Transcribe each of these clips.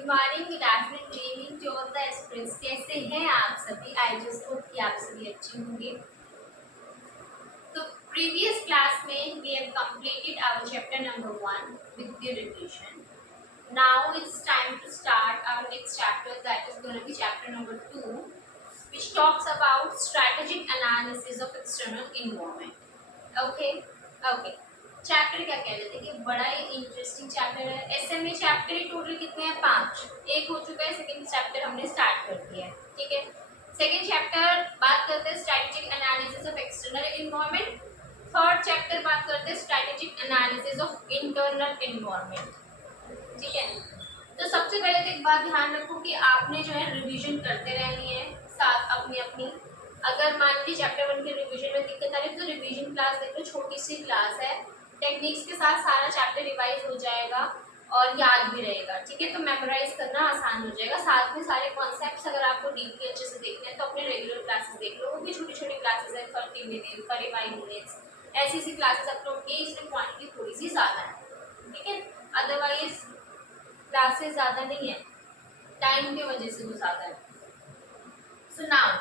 Good morning, good afternoon, good evening to all the aspirants. कैसे हैं आप सभी? आई जस्ट होप कि आप सभी अच्छे होंगे। तो प्रीवियस क्लास में we have completed our chapter number 1 with the revision. Now it's time to start our next chapter, that is going to be chapter number 2 which talks about strategic analysis of external environment. Okay, okay. Chapter क्या कह रहे थे कि बड़ा ही interesting chapter है। SMA chapter ही total कितने हैं? 5। एक हो चुका है, सेकंड चैप्टर हमने स्टार्ट कर दिया है। ठीक है, सेकंड चैप्टर बात करते हैं strategic analysis of external environment. Third chapter बात करते हैं strategic analysis of internal environment. ठीक है, तो सबसे पहले तो एक बात ध्यान रखो कि आपने जो है रिवीजन करते रहनी है साथ अपनी अपनी। अगर मान लीजिए चैप्टर 1 के रिवीजन में दिक्कत आ रही है तो रिवीजन क्लास देख लो, छोटी सी क्लास है, टेक्निक्स के साथ सारा चैप्टर रिवाइज हो जाएगा और याद भी रहेगा। ठीक है, तो मेमोराइज करना आसान हो जाएगा। साथ में सारे कॉन्सेप्ट्स अगर आपको डीपली अच्छे से देखने हैं तो अपने रेगुलर क्लासेस देख लो, वो भी छोटी छोटी क्लासेस है, 30 मिनट 45 मिनट्स ऐसी सी क्लासेस अपलोड की, इसमें क्वांटिटी थोड़ी सी ज़्यादा है। ठीक है, अदरवाइज क्लासेस ज़्यादा नहीं है, टाइम की वजह से वो ज़्यादा है। सो नाउ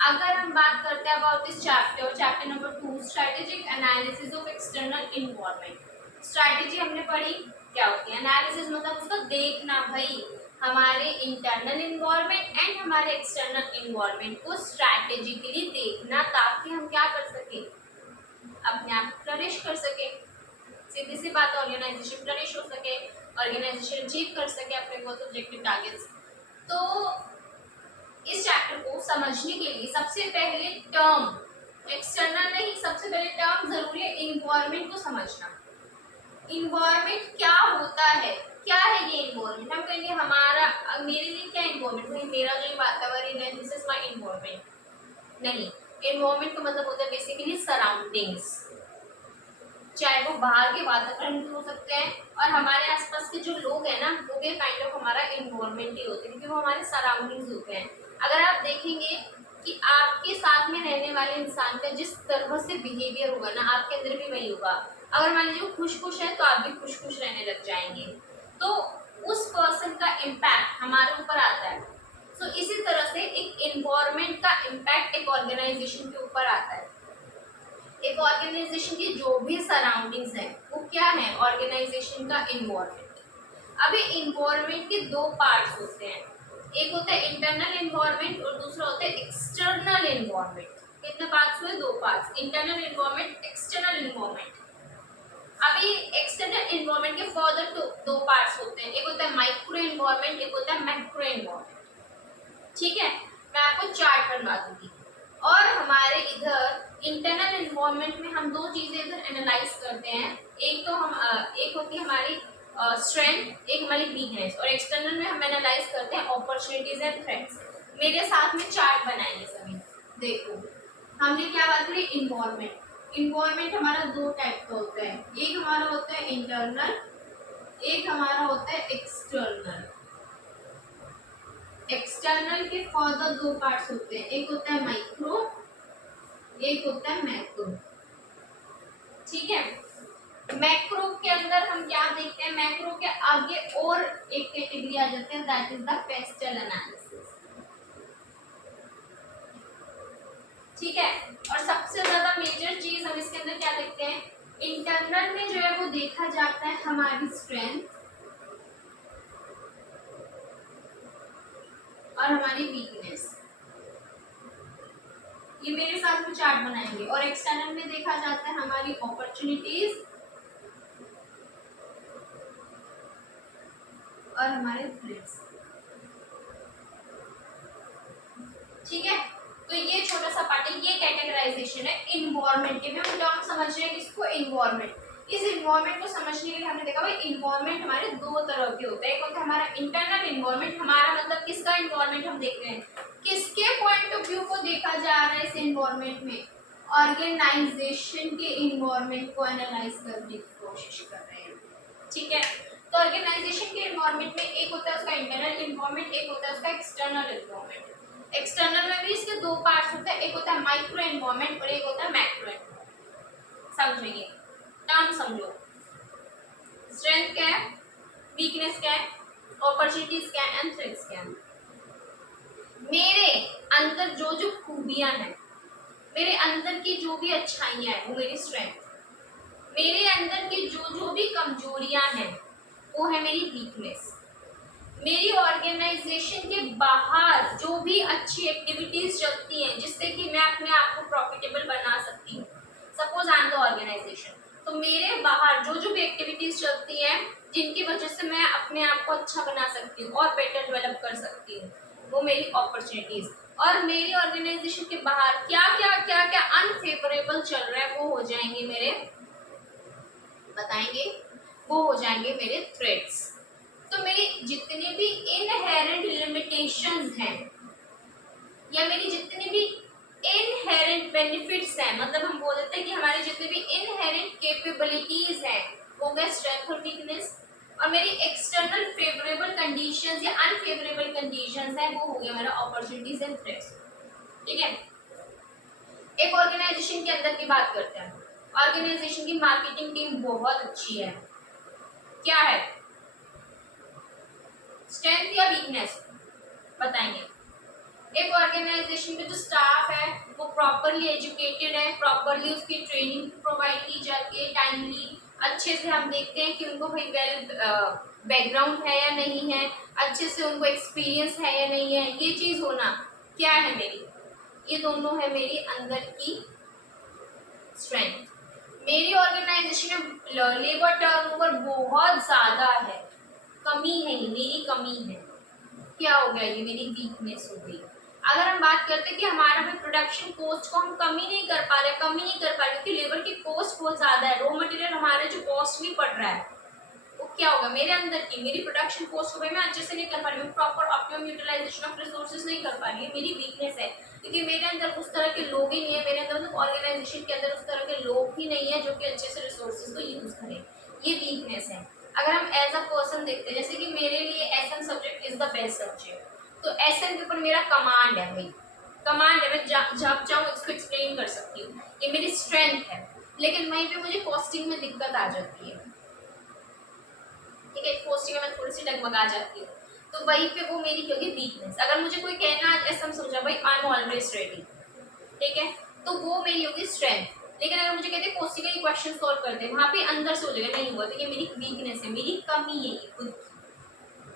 अगर हम बात करते हैं about this chapter, chapter number 2 strategic analysis of external environment. Strategy हमने पढ़ी, क्या होती है? एनालिसिस मतलब उसको देखना, भाई हमारे इंटरनल एनवायरनमेंट एंड हमारे एक्सटर्नल एनवायरनमेंट को स्ट्रैटेजिकली देखना, ताकि हम क्या कर सके, अपने आप फ्लरिश कर सके। सीधी सी बात, ऑर्गेनाइजेशन फ्लरिश हो सके, ऑर्गेनाइजेशन अचीव कर सके अपने गोल्स ऑब्जेक्टिव टारगेट्स। तो इस चैप्टर को समझने के लिए सबसे पहले टर्म, एक्सटर्नल नहीं, सबसे पहले टर्म जरूरी है, इन्वायरमेंट को समझना। इन्वायरमेंट क्या होता है, क्या है ये इन्वायरमेंट? हम कहेंगे हमारा, मेरे लिए क्या इन्वायरमेंट है? मेरा जो वातावरण है, दिस इज माय इन्वायरमेंट। नहीं, इन्वायरमेंट का मतलब होता है बेसिकली सराउंडिंग्स, चाहे वो बाहर के वातावरण भी हो सकते हैं और हमारे आसपास के जो लोग हैं ना, वो भी काइंड ऑफ हमारा इन्वायरमेंट ही होते हैं, क्योंकि वो हमारे सराउंडिंग्स होते हैं। अगर आप देखेंगे कि आपके साथ में रहने वाले इंसान का जिस तरह से बिहेवियर होगा ना, आपके अंदर भी वही होगा। अगर मान लीजिए वो खुश है तो आप भी खुश रहने लग जाएंगे, तो उस पर्सन का इम्पैक्ट हमारे ऊपर आता है। तो इसी तरह से एक इन्वायरमेंट का इम्पैक्ट एक ऑर्गेनाइजेशन के ऊपर आता है। एक ऑर्गेनाइजेशन की जो भी सराउंडिंग्स हैं वो क्या है? ऑर्गेनाइजेशन का इन्वायरमेंट। अभी इन्वायरमेंट के दो पार्ट्स होते हैं, एक होता है इंटरनल इन्वायरमेंट और दूसरा होता है एक्सटर्नल इन्वायरमेंट। कितने पार्ट्स हुए? दो parts, internal environment, external environment. अभी एक्सटर्नल इन्वायरमेंट के फर्दर दो पार्ट्स होते हैं, एक होता है माइक्रो इन्वायरमेंट, एक होता है मैक्रो इन्वायरमेंट। ठीक है, मैं आपको चार्ट बनवा दूंगी। और हमारे इधर इंटरनल इन्वायरमेंट में हम दो चीजें इधर एनालाइज करते हैं, एक तो हम एक होती है हमारी स्ट्रेंथ, एक हमारी वीकनेस, और एक्सटर्नल में हम एनालाइज करते हैं अपॉर्चुनिटीज एंड थ्रेट्स। मेरे साथ में चार्ट बनाएंगे सभी। देखो, हमने क्या बात करी? इन्वायरमेंट। इन्वायरमेंट हमारा दो टाइप का होता है, एक हमारा होता है इंटरनल, एक हमारा होता है एक्सटर्नल। एक्सटर्नल के फर्दर दो पार्ट्स होते हैं, एक होता है माइक्रो, एक होता है मैक्रो। ठीक है, मैक्रो के अंदर हम क्या देखते हैं? मैक्रो के आगे और एक कैटेगरी आ जाते हैं, that is the pastel analysis. ठीक है, और सबसे ज्यादा मेजर चीज हम इसके अंदर क्या देखते हैं? इंटरनल में जो है वो देखा जाता है हमारी स्ट्रेंथ और हमारी वीकनेस। ये मेरे साथ में चार्ट बनाएंगे। और एक्सटर्नल में देखा जाता है हमारी अपॉर्चुनिटीज और हमारे थ्रेट्स। ठीक है, तो ये छोटा सा पार्ट है, ये कैटेगराइजेशन है इन्वायरमेंट के। हम टर्म समझ रहे हैं किसको? इन्वायरमेंट। इस इन्वायरमेंट को समझने के लिए हमने देखा भाई इन्वायरमेंट हमारे दो तरह के होते हैं, एक होता है हमारा इंटरनल इन्वायरमेंट, हमारा मतलब किसका इन्वायरमेंट हम देख रहे हैं, किसके पॉइंट ऑफ व्यू को देखा जा रहा है इस इन्वायरमेंट में? ऑर्गेनाइजेशन के इन्वायरमेंट को एनालाइज करने की कोशिश कर रहे हैं। ठीक है, तो ऑर्गेनाइजेशन के इन्वायरमेंट में एक होता है उसका इंटरनल इन्वायरमेंट, एक होता है उसका एक्सटर्नल इन्वायरमेंट। एक्सटर्नल में भी इसके दो पार्ट्स होते हैं, एक होता है माइक्रो एनवायरनमेंट और एक होता है मैक्रो एनवायरनमेंट। समझेंगे, टर्म समझो। स्ट्रेंथ क्या है, वीकनेस क्या है, अपॉर्चुनिटीज क्या है एंड थ्रेट्स क्या है। मेरे अंदर जो जो खूबियां हैं, मेरे अंदर की जो भी अच्छाइयां हैं वो मेरी स्ट्रेंथ, मेरे अंदर की जो जो भी कमजोरियां हैं वो है मेरी वीकनेस। मेरी ऑर्गेनाइजेशन के बाहर जो भी अच्छी एक्टिविटीज चलती हैं जिससे कि मैं अपने आप को प्रॉफिटेबल बना सकती हूँ, suppose I am the organization, तो मेरे बाहर जो जो भी एक्टिविटीज चलती हैं जिनकी वजह से मैं अपने आप को अच्छा बना सकती हूँ और बेटर डेवलप कर सकती हूँ, वो मेरी अपॉर्चुनिटीज। और मेरी ऑर्गेनाइजेशन के बाहर क्या क्या क्या क्या अनफेवरेबल चल रहा है वो हो जाएंगे मेरे, बताएंगे, वो हो जाएंगे मेरे थ्रेट्स। तो मेरी जितने भी इनहेरेंट लिमिटेशंस हैं या मेरी जितनी भी इनहेरेंट बेनिफिट्स हैं, मतलब हम बोल देते हैं कि हमारी जितनी भी इनहेरेंट कैपेबिलिटीज हैं वो गए स्ट्रेंथ और वीकनेस, और मेरी एक्सटर्नल फेवरेबल कंडीशंस या अनफेवरेबल कंडीशंस हैं वो हो गया मेरा अपॉर्चुनिटीज एंड थ्रेट्स। ठीक है, एक ऑर्गेनाइजेशन के अंदर की बात करते हैं। ऑर्गेनाइजेशन की मार्केटिंग टीम बहुत अच्छी है, क्या है स्ट्रेंथ या वीकनेस, बताएंगे। एक ऑर्गेनाइजेशन में जो स्टाफ है वो प्रॉपरली एजुकेटेड है, प्रॉपरली उसकी ट्रेनिंग प्रोवाइड की जाती है टाइमली, अच्छे से हम देखते हैं कि उनको भाई वेल बैकग्राउंड है या नहीं है, अच्छे से उनको एक्सपीरियंस है या नहीं है, ये चीज़ होना क्या है मेरी, ये दोनों है मेरी अंदर की स्ट्रेंथ। मेरी ऑर्गेनाइजेशन में लेबर टर्नओवर बहुत ज़्यादा है, कमी है, ये मेरी कमी है, क्या हो गया, ये मेरी वीकनेस हो गई। अगर हम बात करते हैं कि हमारा भी प्रोडक्शन कॉस्ट को हम कमी नहीं कर पा रहे क्योंकि लेबर की कॉस्ट बहुत ज़्यादा है, रॉ मटेरियल हमारे जो कॉस्ट भी पड़ रहा है वो क्या होगा, मेरे अंदर की मेरी प्रोडक्शन कॉस्ट को भाई मैं अच्छे से नहीं कर पा रही हूँ, proper optimum utilization of resources नहीं कर पा रही है, मेरी वीकनेस है। क्योंकि मेरे अंदर उस तरह के लोग ही नहीं है, मेरे अंदर मतलब ऑर्गेनाइजेशन के अंदर उस तरह के लोग ही नहीं है जो कि अच्छे से रिसोर्सेज को यूज़ करें, ये वीकनेस है। अगर हम एज अ पर्सन देखते हैं, जैसे कि मेरे लिए SM subject is the best subject, तो एसएम के ऊपर मेरा कमांड है, भाई कमांड है, मैं जब चाहूँ इसको एक्सप्लेन कर सकती हूँ, ये मेरी स्ट्रेंथ है। लेकिन वहीं पे मुझे कॉस्टिंग में दिक्कत आ जाती है, ठीक है, कॉस्टिंग में मैं थोड़ी सी डगमगा जाती हूँ, तो वहीं पे वो मेरी क्योंकि वीकनेस। अगर मुझे कोई कहना एसएम समझा भाई आई एम ऑलवेज रेडी, ठीक है, तो वो मेरी होगी स्ट्रेंथ। लेकिन अगर मुझे कहते हैं कोस्टिंग के क्वेश्चन सॉल्व करते हैं, वहाँ पे अंदर से हो जाएगा नहीं हुआ, तो ये मेरी वीकनेस है, मेरी कमी है ये खुद।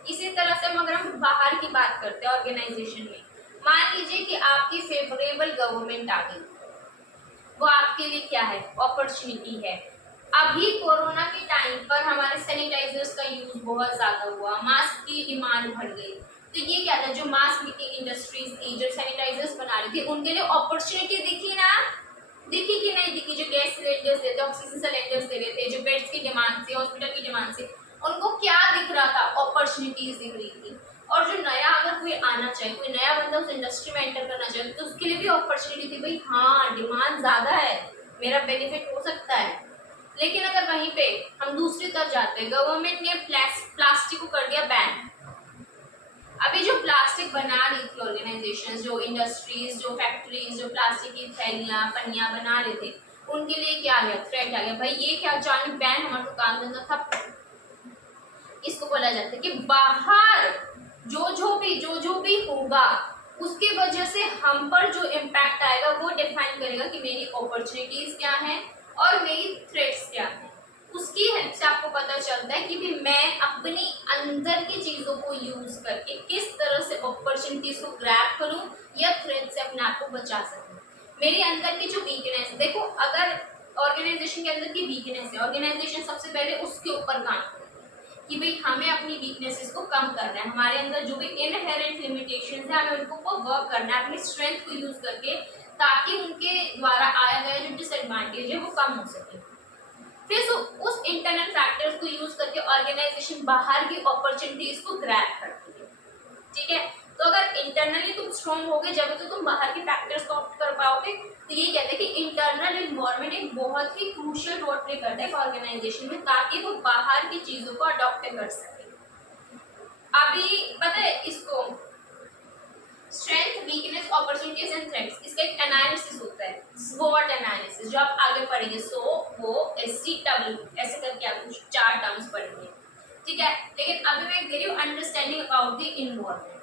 इसी तरह से अगर हम बाहर की बात करते हैं ऑर्गेनाइजेशन में, मान लीजिए कि आपकी फेवरेबल गवर्नमेंट आ गई, वो आपके लिए क्या है, अपॉर्चुनिटी है। अभी कोरोना के टाइम पर हमारे सैनिटाइजर्स का यूज बहुत ज़्यादा हुआ, मास्क की डिमांड बढ़ गई, तो ये क्या था, जो मास्क मेकिंग इंडस्ट्रीज थी, जो सैनिटाइजर्स बना रही थी, उनके लिए अपॉर्चुनिटी दिखी ना, दिखी कि नहीं दिखी। जो गैस सिलेंडर्स देते, ऑक्सीजन सिलेंडर्स दे रहे थे, जो बेड्स की डिमांड थी, हॉस्पिटल की डिमांड थी, उनको क्या दिख रहा था, अपॉर्चुनिटीज दिख रही थी। और जो नया अगर कोई आना चाहे, कोई नया बंदा उस इंडस्ट्री में एंटर करना चाहे, तो उसके लिए भी अपॉर्चुनिटी थी, भाई हाँ डिमांड ज़्यादा है, मेरा बेनिफिट हो सकता है। लेकिन अगर वहीं पे हम दूसरी तरफ जाते हैं, गवर्नमेंट ने प्लास्टिक को कर दिया बैन। अभी जो प्लास्टिक बना रही थी ऑर्गेनाइजेशंस, जो इंडस्ट्रीज, जो फैक्ट्रीज, जो प्लास्टिक की थैलियाँ पन्नियाँ बना रहे थे, उनके लिए क्या आ गया, थ्रेट आ गया, भाई ये क्या अचानक बैन, हमारा दुकान धंधा था। इसको बोला जाता है कि बाहर जो भी होगा उसकी वजह से हम पर जो इम्पैक्ट आएगा वो डिफाइन करेगा कि मेरी अपॉर्चुनिटीज क्या हैं और मेरी थ्रेट्स क्या हैं। उसकी हेल्प से आपको पता चलता है कि भी मैं अपनी अंदर की चीज़ों को यूज करके किस तरह से अपॉर्चुनिटीज को ग्रैब करूं या थ्रेट से अपने आप को बचा सकूं। मेरी अंदर की जो वीकनेस, देखो अगर ऑर्गेनाइजेशन के अंदर की वीकनेस है, ऑर्गेनाइजेशन सबसे पहले उसके ऊपर काम करे कि भाई हमें अपनी वीकनेसेस को कम करना है, हमारे अंदर जो भी इनहेरेंट लिमिटेशंस है हमें उनको वर्क करना है अपनी स्ट्रेंथ को यूज करके, ताकि उनके द्वारा आया गया जो डिसएडवांटेज है वो कम हो सके। फिर उस इंटरनल फैक्टर्स को यूज करके ऑर्गेनाइजेशन बाहर की अपॉर्चुनिटीज को ग्रैब करती है, ठीक है। तो अगर इंटरनली तुम स्ट्रॉन्ग होगे जब तो तुम बाहर के फैक्टर्स को ऑप्ट कर पाओगे। तो ये कहते हैं कि इंटरनल इन्वायरमेंट एक बहुत ही क्रूशियल रोल प्ले करता है ऑर्गेनाइजेशन में, ताकि वो बाहर की चीजों को अडॉप्ट कर सके। अभी पता है इसको strength, weakness, opportunities and threats, इसका एक एनालिसिस होता है, स्वॉट एनालिसिस, जो आप आगे पढ़ेंगे, SWOT ऐसे करके आप कुछ 4 टर्म्स पढ़ेंगे, ठीक है। लेकिन अभी मैं दे रही हूँ अंडरस्टैंडिंग अबाउट द इन्वायरमेंट।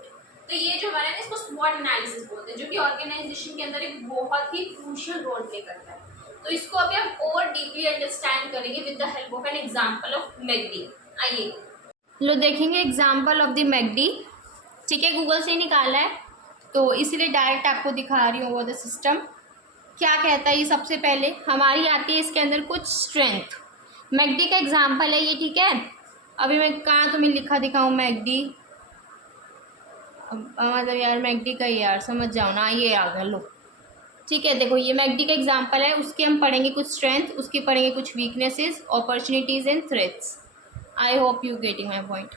तो ये जो हमारा है इसको स्वॉट एनालिसिस बोलते हैं, जो कि ऑर्गेनाइजेशन के अंदर एक बहुत ही क्रूशियल रोल प्ले करता है। तो इसको अभी हम और डीपली अंडरस्टैंड करेंगे with the help of an example of McD. आइए लो देखेंगे एग्जांपल ऑफ द मैकडी। ठीक है, गूगल से निकाला है तो इसीलिए डायरेक्ट आपको दिखा रही हूँ वो द सिस्टम क्या कहता है। ये सबसे पहले हमारी आती है इसके अंदर कुछ स्ट्रेंथ। मैकडी का एग्जांपल है ये, ठीक है। अभी मैं कहाँ तुम्हें लिखा दिखाऊँ मैकडी, मतलब यार मैकडी का यार समझ जाओ ना, ये आ गया लो। ठीक है, देखो ये मैकडी का एग्जांपल है, उसके हम पढ़ेंगे कुछ स्ट्रेंथ, उसके पढ़ेंगे कुछ weaknesses, opportunities and threats. I hope you getting my point.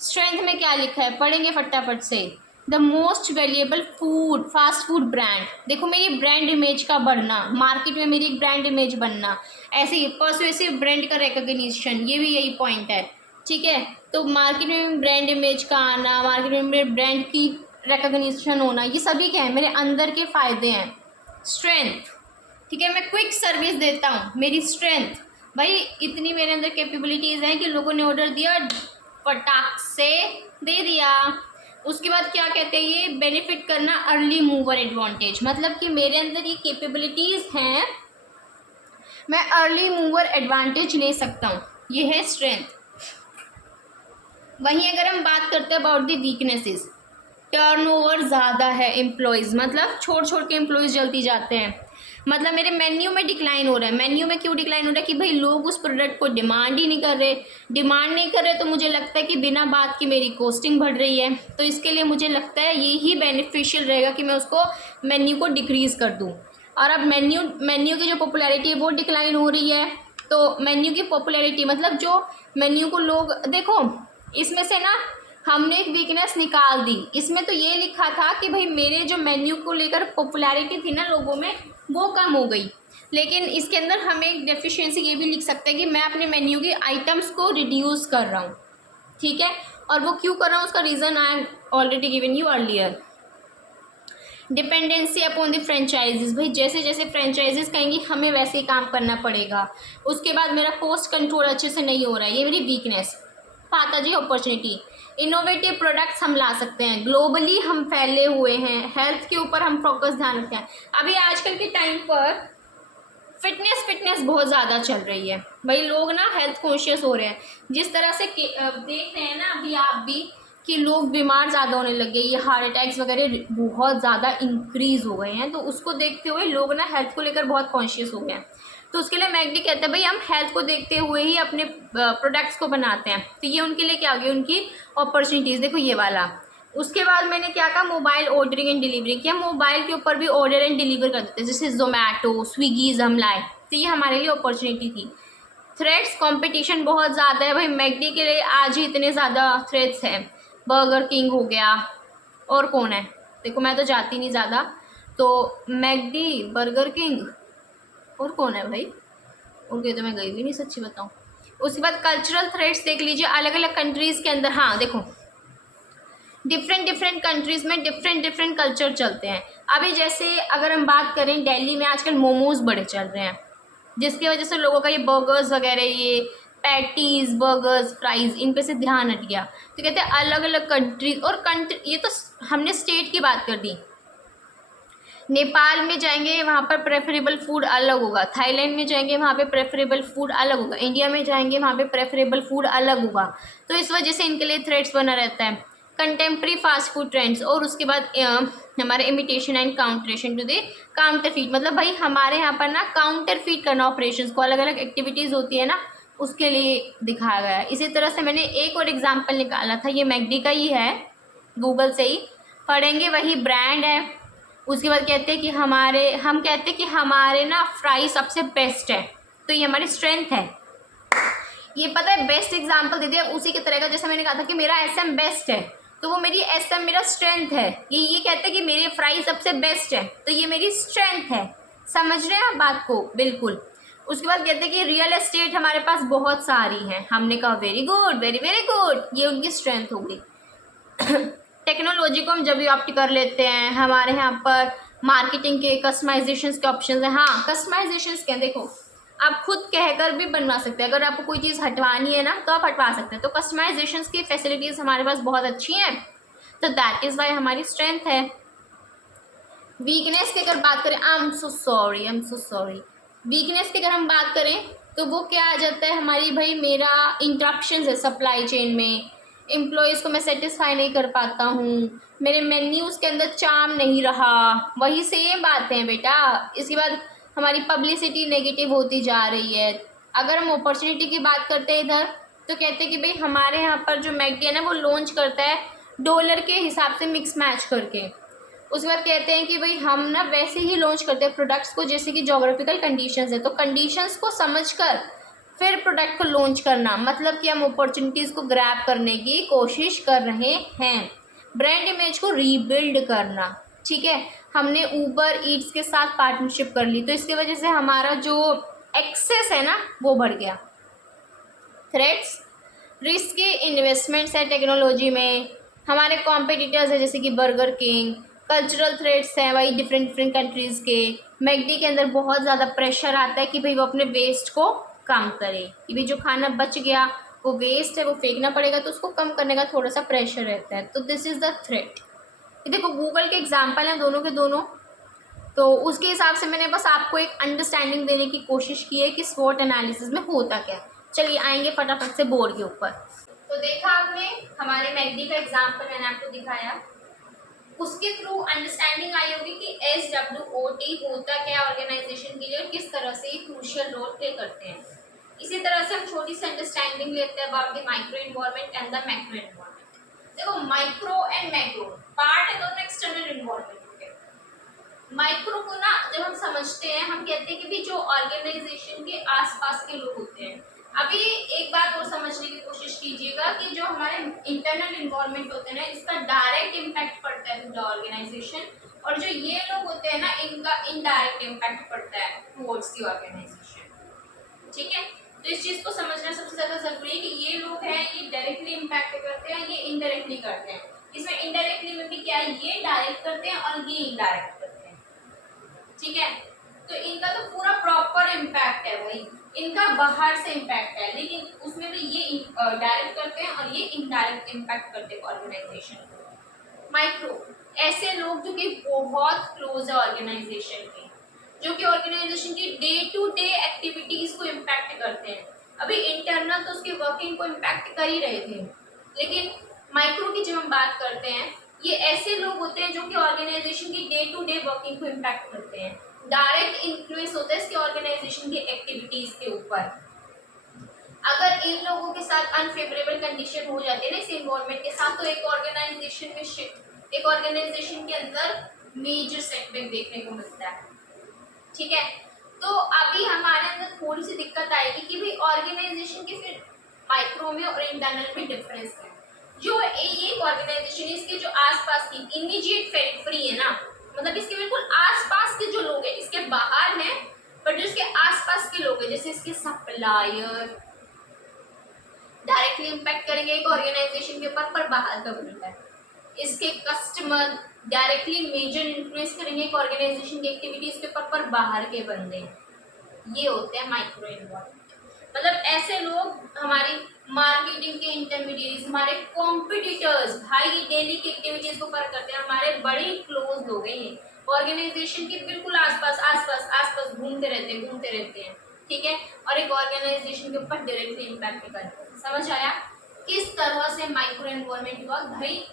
Strength में क्या लिखा है पढ़ेंगे फटाफट से। The most valuable food, fast food brand. देखो मेरी ब्रांड इमेज का बढ़ना, मार्केट में मेरी एक ब्रांड इमेज बनना, ऐसे ही पर्सुएसिव ब्रांड का रिकॉग्निशन, ये भी यही पॉइंट है। ठीक है, तो मार्केट में ब्रांड इमेज का आना, मार्केट में मेरे ब्रांड की रिकॉग्निशन होना, ये सभी क्या है मेरे अंदर के फायदे हैं। स्ट्रेंथ, ठीक है, मैं क्विक सर्विस देता हूँ, मेरी स्ट्रेंथ। भाई इतनी मेरे अंदर कैपेबिलिटीज़ हैं कि लोगों ने ऑर्डर दिया फटाक से दे दिया। उसके बाद क्या कहते हैं ये बेनिफिट करना, अर्ली मूवर एडवांटेज, मतलब कि मेरे अंदर ये कैपेबिलिटीज़ हैं, मैं अर्ली मूवर एडवांटेज ले सकता हूँ, ये है स्ट्रेंथ। वहीं अगर हम बात करते हैं अबाउट दी वीकनेसेस, टर्नओवर ज़्यादा है एम्प्लॉयज़, मतलब छोड़ के एम्प्लॉयज़ जल्दी जाते हैं, मतलब मेरे मेन्यू में डिक्लाइन हो रहा है। मेन्यू में क्यों डिक्लाइन हो रहा है कि भाई लोग उस प्रोडक्ट को डिमांड ही नहीं कर रहे। डिमांड नहीं कर रहे तो मुझे लगता है कि बिना बात की मेरी कॉस्टिंग बढ़ रही है, तो इसके लिए मुझे लगता है यही बेनिफिशियल रहेगा कि मैं उसको मेन्यू को डिक्रीज़ कर दूँ। और अब मेन्यू की जो पॉपुलैरिटी है वो डिक्लाइन हो रही है, तो मेन्यू की पॉपुलैरिटी मतलब जो मेन्यू को लोग, देखो इसमें से ना हमने एक वीकनेस निकाल दी। इसमें तो ये लिखा था कि भाई मेरे जो मेन्यू को लेकर पॉपुलैरिटी थी ना लोगों में, वो कम हो गई, लेकिन इसके अंदर हम एक डेफिशिएंसी ये भी लिख सकते हैं कि मैं अपने मेन्यू के आइटम्स को रिड्यूस कर रहा हूँ। ठीक है, और वो क्यों कर रहा हूँ उसका reason I am already given you earlier. Dependency upon the franchises, भाई जैसे जैसे फ्रेंचाइजीज कहेंगी हमें वैसे ही काम करना पड़ेगा। उसके बाद मेरा कॉस्ट कंट्रोल अच्छे से नहीं हो रहा है, ये मेरी वीकनेस। पाता जी अपॉर्चुनिटी, इनोवेटिव प्रोडक्ट्स हम ला सकते हैं, ग्लोबली हम फैले हुए हैं, हेल्थ के ऊपर हम फोकस ध्यान रखते हैं। अभी आजकल के टाइम पर फिटनेस बहुत ज़्यादा चल रही है, भाई लोग ना हेल्थ कॉन्शियस हो रहे हैं। जिस तरह से देख रहे हैं ना अभी आप भी कि लोग बीमार ज़्यादा होने लग गए, ये हार्ट अटैक्स वगैरह बहुत ज़्यादा इंक्रीज़ हो गए हैं, तो उसको देखते हुए लोग ना हेल्थ को लेकर बहुत कॉन्शियस हो गए हैं। तो उसके लिए मैकडी कहते हैं भाई हम हेल्थ को देखते हुए ही अपने प्रोडक्ट्स को बनाते हैं, तो ये उनके लिए क्या होगी, उनकी अपॉर्चुनिटीज़। देखो ये वाला। उसके बाद मैंने क्या कहा, मोबाइल ऑर्डरिंग एंड डिलीवरी किया, मोबाइल के ऊपर भी ऑर्डर एंड डिलीवर कर देते हैं, जैसे जोमेटो स्विगीज हम लाए, तो ये हमारे लिए अपॉर्चुनिटी थी। थ्रेड्स, कंपटीशन बहुत ज़्यादा है भाई, मैकडी के लिए आज ही इतने ज़्यादा थ्रेड्स हैं। बर्गर किंग हो गया, और कौन है, देखो मैं तो जाती नहीं ज़्यादा, तो मैकडी, बर्गर किंग, और कौन है भाई, उनके तो मैं गई भी नहीं सच्ची बताऊँ। उसके बाद कल्चरल थ्रेड्स देख लीजिए अलग अलग कंट्रीज़ के अंदर। हाँ देखो डिफरेंट कंट्रीज़ में डिफरेंट कल्चर चलते हैं। अभी जैसे अगर हम बात करें दिल्ली में आजकल मोमोज़ बड़े चल रहे हैं, जिसकी वजह से लोगों का ये बर्गर्स वगैरह, ये पैटीज़, बर्गर्स, फ्राइज़, इन पे से ध्यान हट गया। तो कहते हैं अलग अलग कंट्रीज और ये तो हमने स्टेट की बात कर दी। नेपाल में जाएंगे वहाँ पर प्रेफरेबल फूड अलग होगा, थाईलैंड में जाएंगे वहाँ पे प्रेफरेबल फूड अलग होगा, इंडिया में जाएंगे वहाँ पे प्रेफरेबल फूड अलग होगा। तो इस वजह से इनके लिए थ्रेड्स बना रहता है। कंटेम्प्रेरी फास्ट फूड ट्रेंड्स, और उसके बाद हमारे imitation and counteraction to the counterfeit, मतलब भाई हमारे यहाँ पर ना काउंटरफीट करना ऑपरेशंस को, अलग अलग एक्टिविटीज़ होती है ना, उसके लिए दिखाया गया है। इसी तरह से मैंने एक और एग्जाम्पल निकाला था, ये मैकडी का ही है, गूगल से ही पढ़ेंगे, वही ब्रांड है। उसके बाद कहते हैं कि हम कहते हैं कि हमारे ना फ्राई सबसे बेस्ट है, तो ये हमारी स्ट्रेंथ है। ये पता है बेस्ट एग्जांपल दे दिया उसी के तरह का, जैसे मैंने कहा था कि मेरा एसएम बेस्ट है, तो वो मेरी एसएम मेरा स्ट्रेंथ है। ये कहते हैं कि मेरे फ्राई सबसे बेस्ट है, तो ये मेरी स्ट्रेंथ है। समझ रहे हैं आप बात को, बिल्कुल। उसके बाद कहते हैं कि रियल एस्टेट हमारे पास बहुत सारी हैं, हमने कहा very good, very very good, ये उनकी स्ट्रेंथ हो गई। टेक्नोलॉजी को हम जब भी ऑप्ट कर लेते हैं, हमारे यहाँ पर मार्केटिंग के कस्टमाइजेशंस के ऑप्शंस हैं। हाँ कस्टमाइजेशंस क्या, देखो आप खुद कहकर भी बनवा सकते हैं। अगर आपको कोई चीज़ हटवानी है ना तो आप हटवा सकते हैं। तो कस्टमाइजेशन की फैसिलिटीज़ हमारे पास बहुत अच्छी हैं, तो दैट इज़ वाई हमारी स्ट्रेंथ है। वीकनेस की अगर बात करें, I am so sorry, weakness की अगर हम बात करें तो वो क्या आ जाता है हमारी, भाई मेरा इंटरप्शंस है सप्लाई चेन में, एम्प्लॉयज़ को मैं सेटिस्फाई नहीं कर पाता हूँ, मेरे मेन्यूज़ के अंदर चार्म नहीं रहा, वही सेम बात है बेटा। इसके बाद हमारी पब्लिसिटी नेगेटिव होती जा रही है। अगर हम अपॉर्चुनिटी की बात करते हैं इधर, तो कहते हैं कि भाई हमारे यहाँ पर जो मैकडी है ना वो लॉन्च करता है डॉलर के हिसाब से मिक्स मैच करके। उसके बाद कहते हैं कि भाई हम ना वैसे ही लॉन्च करते हैं प्रोडक्ट्स को जैसे कि जोग्राफिकल कंडीशंस है, तो कंडीशंस को समझकर फिर प्रोडक्ट को लॉन्च करना, मतलब कि हम अपॉर्चुनिटीज़ को ग्रैब करने की कोशिश कर रहे हैं। ब्रांड इमेज को रीबिल्ड करना, ठीक है। हमने ऊबर ईट्स के साथ पार्टनरशिप कर ली, तो इसकी वजह से हमारा जो एक्सेस है ना वो बढ़ गया। थ्रेट्स, रिस्की इन्वेस्टमेंट्स है टेक्नोलॉजी में, हमारे कॉम्पिटिटर्स है जैसे कि बर्गर किंग। कल्चरल थ्रेट्स हैं भाई डिफरेंट कंट्रीज़ के। मैकडी के अंदर बहुत ज़्यादा प्रेशर आता है कि भाई वो अपने वेस्ट को कम करे, कि भाई जो खाना बच गया वो वेस्ट है वो फेंकना पड़ेगा, तो उसको कम करने का थोड़ा सा प्रेशर रहता है। तो दिस इज़ द थ्रेट। ये देखो गूगल के एग्जाम्पल हैं दोनों के दोनों, तो उसके हिसाब से मैंने बस आपको एक अंडरस्टैंडिंग देने की कोशिश की है कि स्वॉट एनालिसिस में होता क्या। चलिए आएंगे फटाफट से बोर्ड के ऊपर। तो देखा आपने हमारे मैकडी का एग्जाम्पल मैंने आपको दिखाया, उसके थ्रू अंडरस्टैंडिंग आई होगी कि SWOT होता क्या ऑर्गेनाइजेशन के लिए और किस तरह से क्रूशियल रोल प्ले करते हैं। इसी तरह से हम छोटी सी अंडरस्टैंडिंग लेते हैं about the micro environment and the macro environment. देखो माइक्रो एंड मैक्रो पार्ट है दोनों एक्सटर्नल एनवायरनमेंट के। माइक्रो को ना जब हम समझते हैं हम कहते हैं कि भी जो ऑर्गेनाइजेशन के आसपास के लोग होते हैं। अभी एक बात और समझने की कोशिश कीजिएगा कि जो हमारे इंटरनल इन्वायरमेंट होते हैं ना इसका डायरेक्ट इम्पैक्ट पड़ता है टू द ऑर्गेनाइजेशन, और जो ये लोग होते हैं ना इनका इनडायरेक्ट इम्पैक्ट पड़ता है टुवर्ड्स द ऑर्गेनाइजेशन, ठीक है। तो इस चीज को समझना सबसे ज्यादा जरूरी है कि ये लोग हैं ये डायरेक्टली इम्पैक्ट करते हैं, ये इनडायरेक्टली करते हैं। इसमें इनडायरेक्टली में भी क्या है, ये डायरेक्ट करते हैं और ये इनडायरेक्ट करते हैं, ठीक है। तो इनका तो पूरा प्रॉपर इम्पैक्ट है भाई, इनका बाहर से इम्पैक्ट है, लेकिन उसमें भी ये डायरेक्ट करते हैं और ये इनडायरेक्ट इम्पैक्ट करते हैं ऑर्गेनाइजेशन को। माइक्रो ऐसे लोग जो कि बहुत क्लोज है ऑर्गेनाइजेशन के, जो कि ऑर्गेनाइजेशन की डे टू डे एक्टिविटीज को इम्पैक्ट करते हैं। अभी इंटरनल तो उसकी वर्किंग को इम्पैक्ट कर ही रहे थे, लेकिन माइक्रो की जब हम बात करते हैं ये ऐसे लोग होते हैं जो कि ऑर्गेनाइजेशन की डे टू डे वर्किंग को इम्पैक्ट करते हैं, डायरेक्ट इन्फ्लुएंस होता है इसके ऑर्गेनाइजेशन की एक्टिविटीज के ऊपर। अगर इन लोगों के साथ अनफेवरेबल कंडीशन हो जाती है ना इस इन्वायरमेंट के साथ, तो एक ऑर्गेनाइजेशन में एक ऑर्गेनाइजेशन के अंदर मेजर सेटबैक देखने को मिलता है, ठीक है। तो अभी हमारे अंदर थोड़ी सी दिक्कत आएगी कि भाई ऑर्गेनाइजेशन के फिर माइक्रो में और इंटरनल में डिफरेंस है। जो एक ऑर्गेनाइजेशन है इसके जो आसपास की इमीडिएट पेरिफेरी है ना, मतलब इसके बिल्कुल आसपास के जो लोग हैं इसके बाहर हैं, पर जो इसके आसपास के लोग हैं जैसे इसके सप्लायर डायरेक्टली इम्पैक्ट करेंगे एक ऑर्गेनाइजेशन के ऊपर, पर बाहर का बनता है। इसके कस्टमर डायरेक्टली मेजर इन्फ्लुएंस करेंगे एक ऑर्गेनाइजेशन की एक्टिविटीज के ऊपर, पर बाहर के बंदे ये होते हैं माइक्रो एनवायरनमेंट। मतलब ऐसे लोग हमारी मार्केटिंग के इंटरमीडिएट्स, हमारे कॉम्पिटिटर्स, भाई डेली की एक्टिविटीज को कर करते हैं, हमारे बड़े क्लोज लोग हैं ये, ऑर्गेनाइजेशन के बिल्कुल आसपास आसपास आसपास घूमते रहते हैं, ठीक है, और एक ऑर्गेनाइजेशन के ऊपर डायरेक्टली इम्पैक्ट करते हैं। समझ आया किस तरह से माइक्रो एनवायरनमेंट हुआ भाई?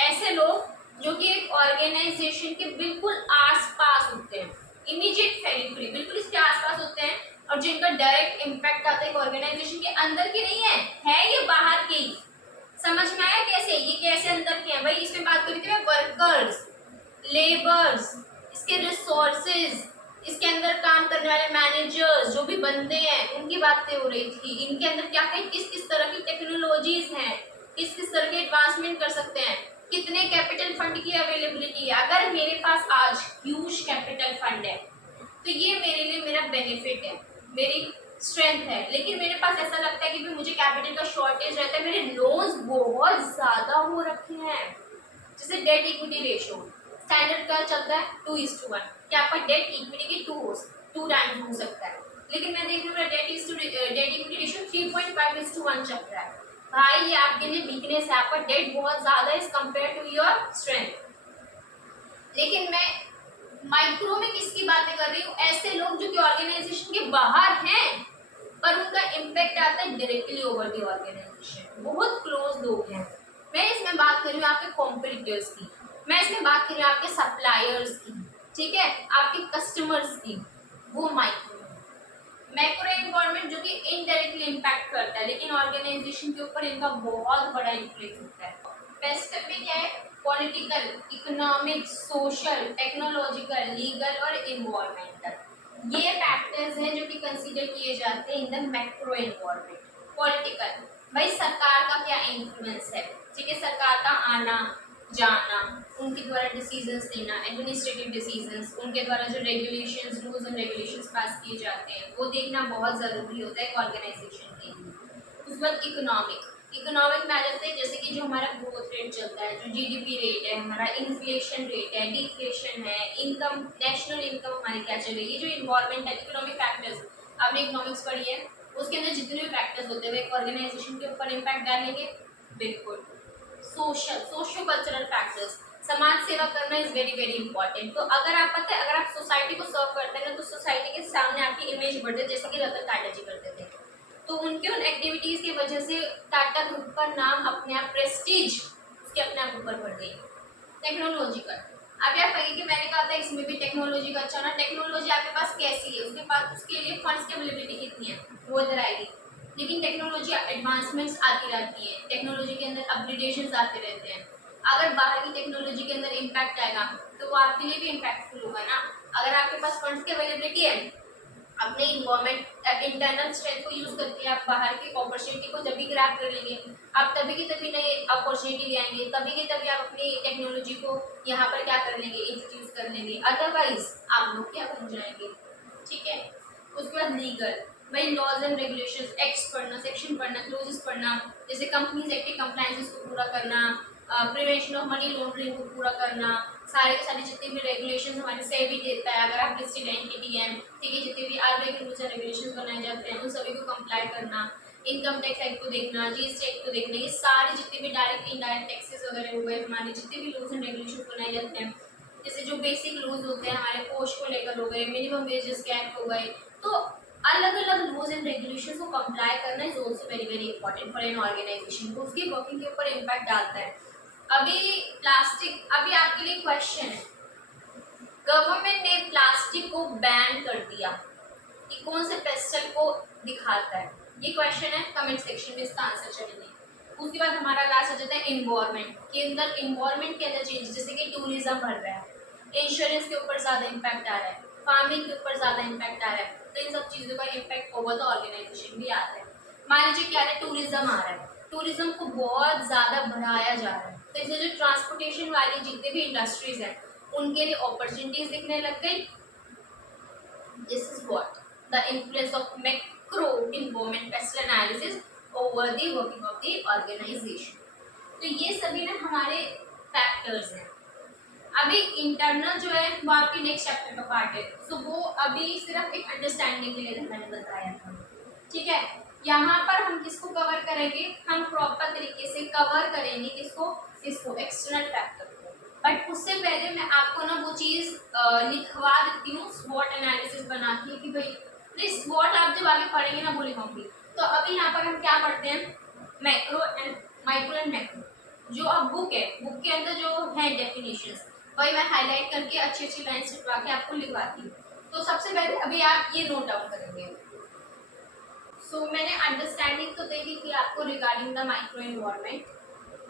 ऐसे लोग जो कि एक ऑर्गेनाइजेशन के बिल्कुल आसपास होते हैं, इमीडिएट पेरिफेरी बिल्कुल इसके आसपास होते हैं, और जिनका डायरेक्ट इम्पैक्ट आता है ऑर्गेनाइजेशन के अंदर की नहीं है ये बाहर के ही। समझ में आया कैसे? ये कैसे अंदर के हैं भाई? इसमें बात करी थी मैं वर्कर्स, लेबर्स, इसके रिसोर्सेज, इसके अंदर काम करने वाले मैनेजर्स जो भी बंदे हैं उनकी बातें हो रही थी। इनके अंदर क्या क्या किस किस तरह की टेक्नोलॉजीज हैं, किस किस तरह के एडवांसमेंट कर सकते हैं, कितने कैपिटल फंड की अवेलेबिलिटी है। अगर मेरे पास आज ह्यूज कैपिटल फंड है तो ये मेरे लिए मेरा बेनिफिट है, मेरी स्ट्रेंथ है। लेकिन मेरे पास ऐसा लगता है कि भी मुझे कैपिटल का शॉर्टेज रहता है, मेरे लोन्स बहुत ज़्यादा हो रखे हैं। जैसे डेट इक्विटी रेशियो स्टैंडर्ड का चलता है 2:1, क्या आपका डेट इक्विटी की 2 टाइम्स हो सकता है। लेकिन मैं देख रही हूँ डेट इक्विटी रेशियो 3.5:1 चल रहा है। भाई ये आपके लिए वीकनेस है, आपका डेट बहुत ज्यादा है as compare to your strength. लेकिन मैं माइक्रो में किसकी बातें कर रही हूँ, ऐसे लोग जो कि ऑर्गेनाइजेशन के बाहर हैं पर उनका इम्पैक्ट आता है डायरेक्टली ओवर द ऑर्गेनाइजेशन, बहुत क्लोज लोग हैं। मैं इसमें बात कर रही हूँ आपके कॉम्पिटिटर्स की, मैं इसमें बात कर रही हूँ आपके सप्लायर्स की, ठीक है, आपके कस्टमर्स की, वो माइक्रो। मैक्रो एनवायरनमेंट जो कि इनडायरेक्टली इम्पैक्ट करता है लेकिन ऑर्गेनाइजेशन के ऊपर इनका बहुत बड़ा इन्फ्लुएंस होता है। पेस्ट में क्या है, political, economic, social, technological, legal और इन्वायरमेंटल, ये फैक्टर्स हैं जो कि कंसीडर किए जाते हैं in the macro environment. Political, भाई सरकार का क्या इन्फ्लुएंस है, ठीक है, सरकार का आना जाना, उनके द्वारा डिसीजंस लेना, एडमिनिस्ट्रेटिव डिसीजंस, उनके द्वारा जो रेगुलेशंस, रूल्स एंड रेगुलेशंस पास किए जाते हैं वो देखना बहुत ज़रूरी होता है एक ऑर्गेनाइजेशन के लिए। उस बाद इकोनॉमिक, इकोनॉमिक में आ जाते हैं जैसे कि जो हमारा ग्रोथ रेट चलता है, जो जीडीपी रेट है हमारा, इन्फ्लेशन रेट है, डिफ्लेशन है, इनकम, नेशनल इनकम हमारी क्या चल रही है, ये जो इन्वायरमेंट है, इकोनॉमिक फैक्टर्स, आपने इकोनॉमिक्स पढ़ी है, उसके अंदर जितने भी फैक्टर्स होते हैं वो एक ऑर्गेनाइजेशन के ऊपर इम्पैक्ट डालेंगे। बिल्कुल। सोशल, सोशियो कल्चरल फैक्टर्स, समाज सेवा करना इज वेरी वेरी इंपॉर्टेंट। तो अगर आप पता है अगर आप सोसाइटी को सर्व करते हैं ना तो सोसाइटी के सामने आपकी इमेज बढ़ती है, जैसे कि रतन टाटा जी करते थे, तो उनके उन एक्टिविटीज की वजह से टाटा ग्रुप का नाम अपने आप, प्रेस्टीज उसके अपने आप ऊपर बढ़ गई। टेक्नोलॉजिकल, अब आप कहिए कि मैंने कहा था इसमें भी टेक्नोलॉजी का अच्छा ना, टेक्नोलॉजी आपके पास कैसी है, उसके पास उसके लिए फंड्स की अवेलेबिलिटी कितनी है वो इधर आएगी। लेकिन टेक्नोलॉजी एडवांसमेंट्स आती रहती है, टेक्नोलॉजी के अंदर अपग्रेडेशंस आते रहते हैं। अगर बाहर की टेक्नोलॉजी के अंदर इम्पैक्ट आएगा तो वो आपके लिए भी इम्पैक्टफुल होगा ना। अगर आपके पास फंड्स की अवेलेबिलिटी है, अपने इन्वायरमेंट इंटरनल स्ट्रेंथ को यूज करके आप बाहर की अपॉर्चुनिटी को जब भी ग्रैब कर लेंगे, आप तभी की तभी नई अपॉर्चुनिटी ले आएंगे, तभी की तभी आप अपनी टेक्नोलॉजी को यहाँ पर क्या कर लेंगे, इंट्रोड्यूस कर लेंगे, अदरवाइज आप लोग क्या बन जाएंगे, ठीक है। उसके बाद लीगल, भाई लॉज एंड रेगुलेशंस, एक्ट्स पढ़ना, सेक्शन पढ़ना, क्लोजेस पढ़ना, जैसे कंपनीज एक्ट के कंप्लायंसेस को पूरा करना, प्रिवेंशन ऑफ मनी लॉन्ड्रिंग को पूरा करना, सारे के सारे जितने भी रेगुलेशंस हमारे सेबी देता है, अगर आप लिस्टेड एंटिटी हैं, ठीक है, जितने भी आरबीआई के रूल्स एंड रेगुलेशंस बनाए जाते हैं उन सभी को कंप्लाई करना, इनकम टैक्स एक्ट को देखना, जीएसटी एक्ट को देखना, ये सारे जितने भी डायरेक्ट इनडायरेक्ट टैक्सेस वगैरह हुए, हमारे जितने भी रूल्स एंड रेगुलेशंस बनाए जाते हैं, जैसे जो बेसिक रूल्स होते हैं हमारे पोस्ट को लेकर हो गए, मिनिमम वेजेस के एक्ट हो गए, तो अलग अलग रूल्स एंड रेगुलेशंस को कंप्लाई करना is also very very important for an organization को, उसकी वर्किंग के ऊपर इम्पैक्ट डालता है। अभी प्लास्टिक, अभी आपके लिए क्वेश्चन है, गवर्नमेंट ने प्लास्टिक को बैन कर दिया, कि कौन से पेस्टल को दिखाता है, ये क्वेश्चन है, कमेंट सेक्शन में इसका आंसर चलेंगे। उसके बाद हमारा लास्ट आ जाता है इन्वायरमेंट के अंदर, इन्वायरमेंट के अंदर चेंज, जैसे कि टूरिज्म बढ़ रहा है, इंश्योरेंस के ऊपर ज़्यादा इम्पैक्ट आ रहा है, फार्मिंग के ऊपर ज़्यादा इम्पैक्ट आ रहा है, तो इन सब चीज़ों का इम्पैक्ट ओवर द ऑर्गेनाइजेशन भी आता है। मान लीजिए क्या है, टूरिज्म आ रहा है, टूरिज्म को बहुत ज़्यादा बढ़ाया जा रहा है, तो इससे जो ट्रांसपोर्टेशन वाली जितने भी इंडस्ट्रीज हैं उनके लिए अपॉर्चुनिटीज दिखने लग गई। This is what the influence of macro environment PEST analysis over the working of the organization. तो ये सभी ना हमारे फैक्टर्स हैं। अभी इंटरनल जो है वो आपके नेक्स्ट चैप्टर का पार्ट है, सो वो अभी सिर्फ एक अंडरस्टैंडिंग के लिए मैंने बताया था, ठीक है। यहाँ पर हम किसको कवर करेंगे, हम प्रॉपर तरीके से कवर करेंगे किसको, इसको एक्सटर्नल फैक्टर को। बट उससे पहले मैं आपको ना वो चीज़ लिखवा देती हूँ स्वॉट एनालिसिस बना के, कि भाई स्वॉट आप जब आगे पढ़ेंगे ना बोले होंगे। तो अभी यहाँ पर हम क्या पढ़ते हैं, macro and micro and macro, जो अब बुक है, बुक के अंदर जो है डेफिनेशंस वही मैं हाईलाइट करके अच्छी अच्छी लाइन छिटवा के आपको लिखवाती हूँ। तो सबसे पहले अभी आप ये नोट डाउन करेंगे। सो मैंने अंडरस्टैंडिंग तो दे दी थी आपको रिगार्डिंग द माइक्रो एनवायरनमेंट,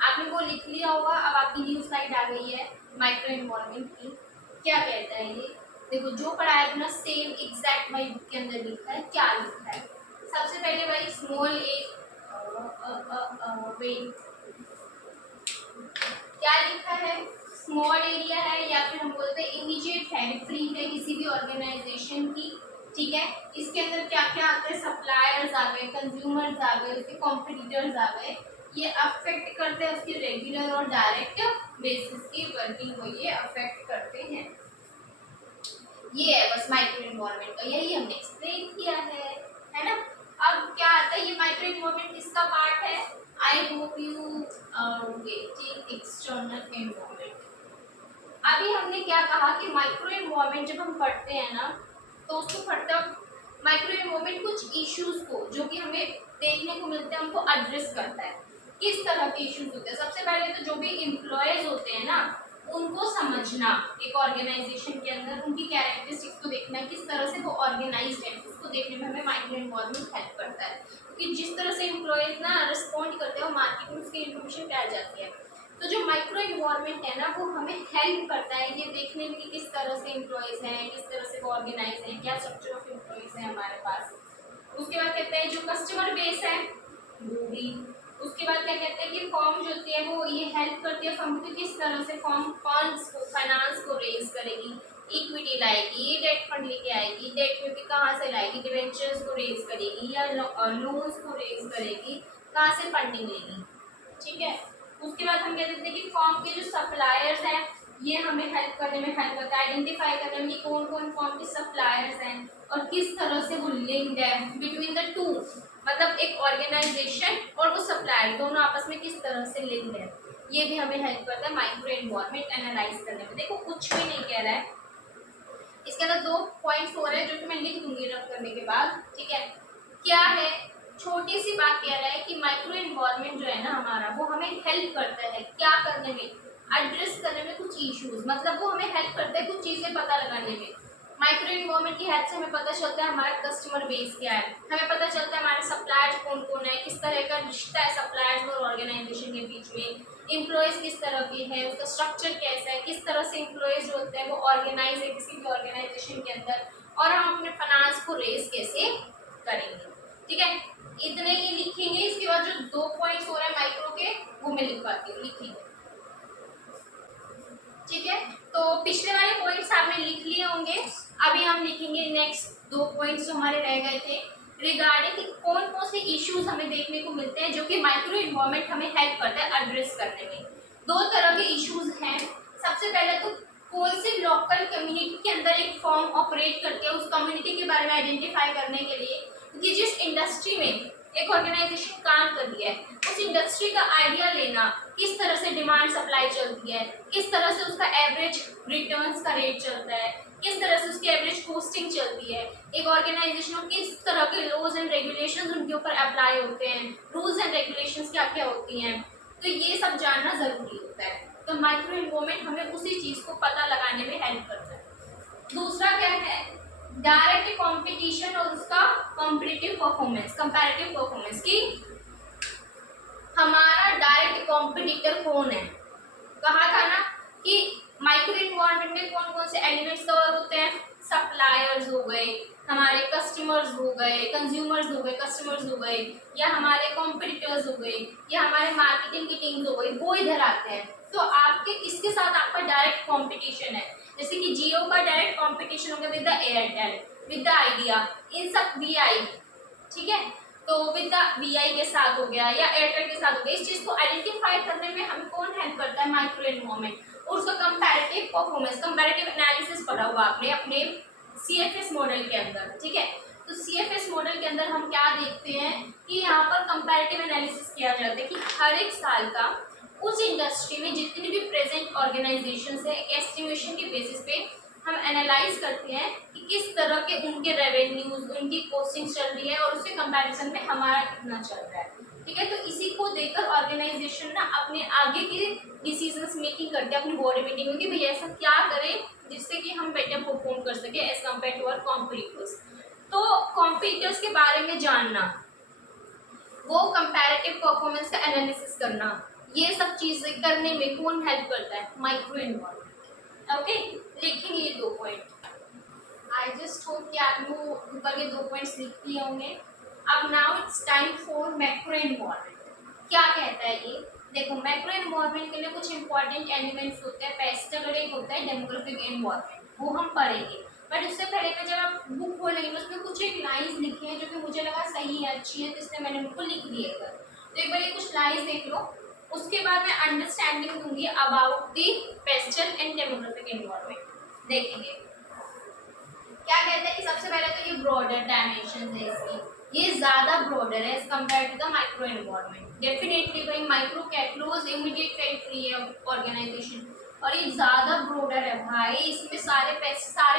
आपने वो लिख लिया होगा। अब आपकी न्यू स्लाइड आ गई है माइक्रो एनवायरनमेंट की, क्या कहता है ये, देखो जो पढ़ाया था ना सेम एग्जैक्ट वही बुक के अंदर लिखा है, क्या लिखा है। सबसे पहले भाई स्मॉल ए वेट, क्या लिखा है, स्मॉल एरिया है या फिर हम बोलते हैं इमीडिएट हेल्पफ्री है किसी भी ऑर्गेनाइजेशन की, ठीक है। इसके अंदर क्या क्या आते हैं, सप्लायर्स आ गए, कंज्यूमर्स आ गए, उसके कॉम्पिटिटर्स आ गए, ये अफेक्ट करते हैं उसकी रेगुलर और डायरेक्ट बेसिस की वर्किंग को, ये अफेक्ट करते हैं। ये है बस माइक्रो इन्वायरमेंट का, यही हमने एक्सप्लेन किया है ना। अब क्या आता है, ये माइक्रो इन्वायरमेंट किसका पार्ट है? I hope you are getting external environment. अभी हमने क्या कहा कि माइक्रो इन्वायरमेंट जब हम पढ़ते हैं ना, तो उसको पढ़ते वक्त माइक्रो इन्वायरमेंट कुछ इश्यूज को जो कि हमें देखने को मिलते हैं उनको एड्रेस करता है। किस तरह के इश्यूज होते हैं? सबसे पहले तो जो भी एम्प्लॉयज होते हैं ना, उनको समझना, एक ऑर्गेनाइजेशन के अंदर उनकी कैरेक्टरिस्टिक्स को देखना, किस तरह से वो ऑर्गेनाइज्ड है, उसको देखने में हमें माइक्रो इन्वायरमेंट हेल्प करता है। क्योंकि जिस तरह से एम्प्लॉयज ना रिस्पॉन्ड करते हैं, वो मार्केट में उसकी इन्फॉर्मेशन फैल जाती है। तो जो माइक्रो इन्वायरमेंट है ना, वो हमें हेल्प करता है ये देखने में कि किस तरह से एम्प्लॉयज हैं, किस तरह से वो ऑर्गेनाइज हैं, क्या स्ट्रक्चर ऑफ एम्प्लॉयज है हमारे पास। उसके बाद कहते हैं जो कस्टमर बेस है वो भी। उसके बाद क्या कहते हैं कि फॉर्म जो होती है वो ये हेल्प करती है फर्म को, किस तरह से फॉर्म फंड्स को, फाइनेंस को रेज करेगी, इक्विटी लाएगी, डेट फंड लेके आएगी, डेट में भी कहाँ से लाएगी, डिवेंचर्स को रेज करेगी या लोन्स को रेज करेगी, कहाँ से फंडिंग लेगी, ठीक है। उसके बाद हम कह देते हैं कि फॉर्म के जो सप्लायर्स हैं ये हमें हेल्प करने में हेल्प करता है, आइडेंटिफाई करने में कि कौन कौन फॉर्म के सप्लायर्स हैं और किस तरह से वो लिंक्ड है बिटवीन द टू, मतलब एक ऑर्गेनाइजेशन और वो सप्लायर दोनों आपस में किस तरह से लिंक्ड है, ये भी हमें हेल्प करता है माइक्रो इन्वायरमेंट एनालाइज करने में। देखो कुछ भी नहीं कह रहा है, इसके अंदर 2 पॉइंट्स हो रहे हैं जो कि मैं लिख दूंगी रब करने के बाद, ठीक है। क्या है, छोटी सी बात कह रहा है कि माइक्रो इन्वायरमेंट जो है ना हमारा, वो हमें हेल्प करता है क्या करने में, एड्रेस करने में कुछ इश्यूज, मतलब वो हमें हेल्प करता है कुछ चीज़ें पता लगाने में। माइक्रो इन्वायरमेंट की हेल्प से हमें पता चलता है हमारा कस्टमर बेस क्या है, हमें पता चलता है हमारे सप्लायर्स कौन कौन है, किस तरह का रिश्ता है सप्लायर्स और ऑर्गेनाइजेशन के बीच में, एम्प्लॉयज किस तरह के हैं, उसका स्ट्रक्चर कैसा है, किस तरह से एम्प्लॉयज जो होते हैं वो ऑर्गेनाइज है किसी भी ऑर्गेनाइजेशन के अंदर, और हम अपने फाइनेंस को रेज कैसे करेंगे, ठीक है। इतने ही लिखेंगे। इसके बाद जो 2 पॉइंट्स हो रहे हैं माइक्रो के वो मैं लिखवाती हूँ, लिखेंगे, ठीक है। तो पिछले वाले पॉइंट्स आपने लिख लिए होंगे, अभी हम लिखेंगे नेक्स्ट 2 पॉइंट्स जो हमारे रह गए थे रिगार्डिंग कौन कौन से इश्यूज हमें देखने को मिलते हैं जो कि माइक्रो इन्वायरमेंट हमें हेल्प करता है एड्रेस करने में। 2 तरह के इश्यूज हैं। सबसे पहले तो कौन से लोकल कम्युनिटी के अंदर एक फॉर्म ऑपरेट करती है, उस कम्युनिटी के बारे में आइडेंटिफाई करने के लिए कि जिस इंडस्ट्री में एक ऑर्गेनाइजेशन काम कर रही है उस इंडस्ट्री का आइडिया लेना, किस तरह से डिमांड सप्लाई चलती है, किस तरह से उसका एवरेज रिटर्न्स का रेट चलता है, किस तरह से उसकी एवरेज कॉस्टिंग चलती है, एक ऑर्गेनाइजेशन में किस तरह के लॉज एंड रेगुलेशंस उनके ऊपर अप्लाई होते हैं, रूल्स एंड रेगुलेशंस क्या क्या होती हैं, तो ये सब जानना जरूरी होता है। तो माइक्रो इन्वायरमेंट हमें उसी चीज को पता लगाने में हेल्प करता है। दूसरा क्या है, डायरेक्ट कंपटीशन और उसका कॉम्पिटिटिव परफॉर्मेंस, कंपैरेटिव परफॉर्मेंस की हमारा डायरेक्ट कॉम्पिटिटर कौन है। कहा था ना कि माइक्रो इन्वायरमेंट में कौन कौन से एलिमेंट्स कवर होते हैं, सप्लायर्स हो गए, हमारे कस्टमर्स हो गए, कंज्यूमर्स हो गए, कस्टमर्स हो गए, या हमारे कॉम्पिटिटर्स हो गए, या हमारे मार्केटिंग की टीम्स हो गई, वो इधर आते हैं। तो आपके इसके साथ आपका डायरेक्ट कॉम्पिटिशन है, जैसे कि जियो का डायरेक्ट कॉम्पिटिशन हो गया with the Airtel, with the Idea, इन सब वीआई, ठीक है। तो विद द वीआई के साथ हो गया या एयरटेल के साथ हो गया। इस चीज को आइडेंटिफाई करने में हमें कौन हेल्प करता है, माइक्रो इन्वायरमेंट, और उसका कंपैरेटिव परफॉर्मेंस, कंपैरेटिव एनालिसिस पढ़ा हुआ आपने अपने सीएफएस मॉडल के अंदर, ठीक है। तो सीएफएस मॉडल के अंदर हम क्या देखते हैं कि यहाँ पर कंपैरेटिव एनालिसिस किया जाता है कि हर एक साल का उस इंडस्ट्री में जितनी भी प्रेजेंट ऑर्गेनाइजेशंस है, एस्टिमेशन के बेसिस पे हम एनालाइज करते हैं कि किस तरह के उनके रेवेन्यूज, उनकी कॉस्टिंग चल रही है और उसके कंपैरिजन में हमारा कितना चल रहा है, ठीक है। तो इसी को देखकर ऑर्गेनाइजेशन ना अपने आगे की डिसीजंस मेकिंग करते हैं अपनी बॉडी मीटिंग में कि भैया ऐसा क्या करें जिससे कि हम बेटर परफॉर्म कर सके as compare to our competitors. तो कॉम्पिटिटर्स के बारे में जानना, वो कंपैरेटिव परफॉर्मेंस का एनालिसिस करना, ये सब चीजें करने में कौन हेल्प करता है, माइक्रो इन्वायरमेंट। ओके, लिखेंगे ये 2 पॉइंट। आई जस्ट होप कि आप लोग ऊपर के 2 पॉइंट्स लिख लिए होंगे। अब now it's time for macro environment. क्या कहता है ये, देखो मैक्रो इन्वायरमेंट के लिए कुछ इंपॉर्टेंट एलिमेंट्स होते हैं, पेस्टल और एक होता है डेमोग्राफिक इन्वायरमेंट, वो हम पढ़ेंगे। बट उससे पहले मैं जब आप बुक खोलेंगे उसमें कुछ एक लाइंस लिखी हैं जो कि मुझे लगा सही है, अच्छी है, तो इसलिए मैंने उनको लिख दिए थे। तो एक बार ये कुछ लाइंस देख लो, उसके बाद मैं अंडरस्टैंडिंग दूंगी about the pastel and demographic environment. देखेंगे क्या कहते हैं कि सबसे पहले तो ये ब्रॉडर डायमेंशन है इसकी, ये ज्यादा ब्रॉडर है as compare to the micro environment. Definitely भाई माइक्रो कैटलोज इमीडिएट टेरिटरी है ऑर्गेनाइजेशन, और ये ज्यादा ब्रॉडर है भाई, इसमें सारे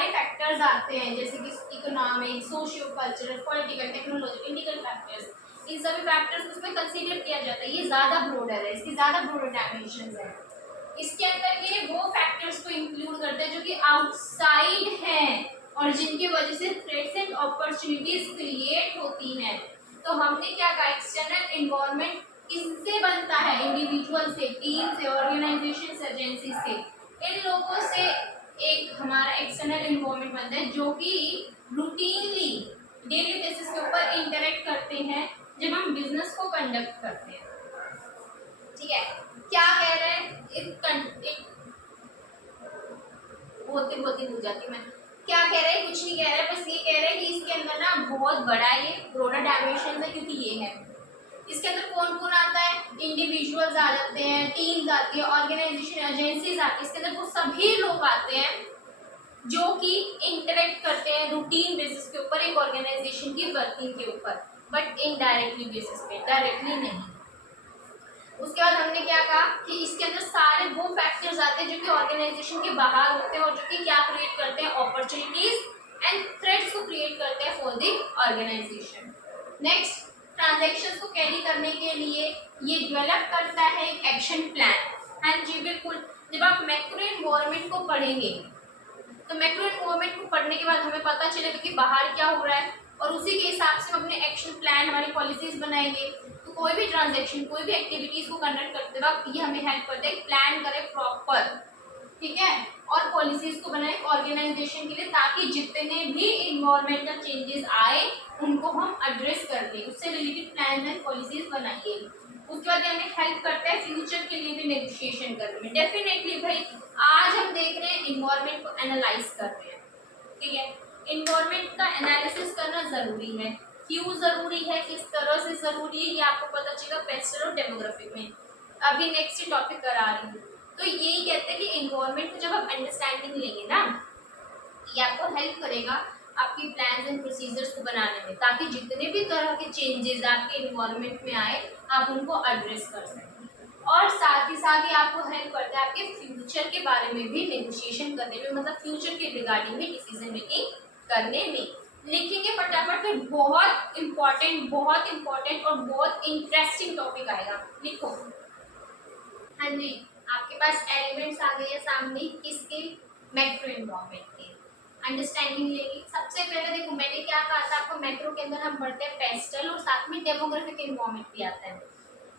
फैक्टर्स आते हैं जैसे कि economic, socio cultural, political, technological factors, इन सभी फैक्टर्स को इसमें कंसीडर किया जाता है। ये ज्यादा ब्रॉडर है, इसकी ज्यादा ब्रॉडर डायमेंशन है। इसके अंदर ये वो फैक्टर्स को इंक्लूड करते हैं जो कि आउटसाइड हैं और जिनकी वजह से थ्रेट्स एंड अपॉर्चुनिटीज क्रिएट होती हैं। तो हमने क्या कहा, एक्सटर्नल एनवायरनमेंट किससे बनता है, इंडिविजुअल से, टीम से, ऑर्गेनाइजेशन से, एजेंसी से, इन लोगों से एक हमारा एक्सटर्नल एनवायरनमेंट बनता है जो कि रूटीनली डेली बेसिस के ऊपर इंटरेक्ट करते हैं जब हम बिजनेस को कंडक्ट करते हैं। ठीक है, क्या कह रहे हैं, बोलते बोलते भूल जाती मैं, क्या कह रहे हैं, कुछ नहीं कह रहे, बस ये कह रहे हैं कि इसके अंदर ना बहुत बड़ा ये ब्रॉडर डायमेंशन है, क्योंकि ये है इसके अंदर कौन कौन आता है, इंडिविजुअल्स आ जाते हैं, टीम्स आती है, ऑर्गेनाइजेशन, एजेंसीज आती है, इसके अंदर वो सभी लोग आते हैं जो कि इंटरेक्ट करते हैं रूटीन बेसिस के ऊपर एक ऑर्गेनाइजेशन की वर्किंग के ऊपर, बट इनडायरेक्टली बेसिस पे, डायरेक्टली नहीं। उसके बाद हमने क्या कहा कि इसके अंदर सारे वो फैक्टर्स आते हैं जो कि ऑर्गेनाइजेशन के बाहर होते हैं और जो कि क्या क्रिएट करते हैं, अपॉर्चुनिटीज एंड थ्रेट्स को क्रिएट करते हैं for the organization. Next, transactions को कैरी करने के लिए ये डेवलप करता है एक एक्शन प्लान। हाँ जी बिल्कुल, जब आप मैक्रो एनवायरनमेंट को पढ़ेंगे तो मैक्रो एनवायरनमेंट को पढ़ने के बाद हमें पता चलेगा कि बाहर क्या हो रहा है और उसी के हिसाब से हम अपने एक्शन प्लान, हमारी पॉलिसीज बनाएंगे। तो कोई भी ट्रांजैक्शन, कोई भी एक्टिविटीज को कंडक्ट करते वक्त ये हमें हेल्प करता है, प्लान करें प्रॉपर, ठीक है, और पॉलिसीज को बनाए ऑर्गेनाइजेशन के लिए, ताकि जितने भी इन्वायरमेंटल चेंजेस आए उनको हम एड्रेस कर दें, उससे रिलेटेड प्लान एंड पॉलिसीज बनाइए। उसके बाद हमें हेल्प करता है फ्यूचर के लिए भी नेगोशिएशन करने में। डेफिनेटली भाई आज हम देख रहे हैं इन्वायरमेंट को एनालाइज कर रहे हैं, ठीक है, इन्वायरमेंट का एनालिसिस करना जरूरी है। क्यों जरूरी है, किस तरह से जरूरी है, ये आपको पता चलेगा पेस्टल और डेमोग्राफिक में। अभी नेक्स्ट टॉपिक करा रही हूँ, तो यही कहते हैं कि इन्वायरमेंट को जब आप अंडरस्टैंडिंग लेंगे ना, ये आपको हेल्प करेगा आपकी प्लान्स एंड प्रोसीजर्स को बनाने में, ताकि जितने भी तरह के चेंजेस आपके इन्वायरमेंट में आए आप उनको एड्रेस कर सकें। और साथ ही आपको हेल्प करता है आपके फ्यूचर के बारे में भी नेगोशिएशन करने में, मतलब फ्यूचर के रिगार्डिंग भी डिसीजन मेकिंग करने में। लिखेंगे फटाफट, फिर बहुत इंपॉर्टेंट और बहुत इंटरेस्टिंग टॉपिक आएगा, लिखो। हाँ जी, आपके पास एलिमेंट्स आ गए हैं सामने, किसके, मैक्रो एनवायरनमेंट के। अंडरस्टैंडिंग लेंगे, सबसे पहले देखो मैंने क्या कहा था आपको, मैक्रो के अंदर हम पढ़ते हैं पेस्टल और साथ में डेमोग्राफिक एनवायरनमेंट भी आता है।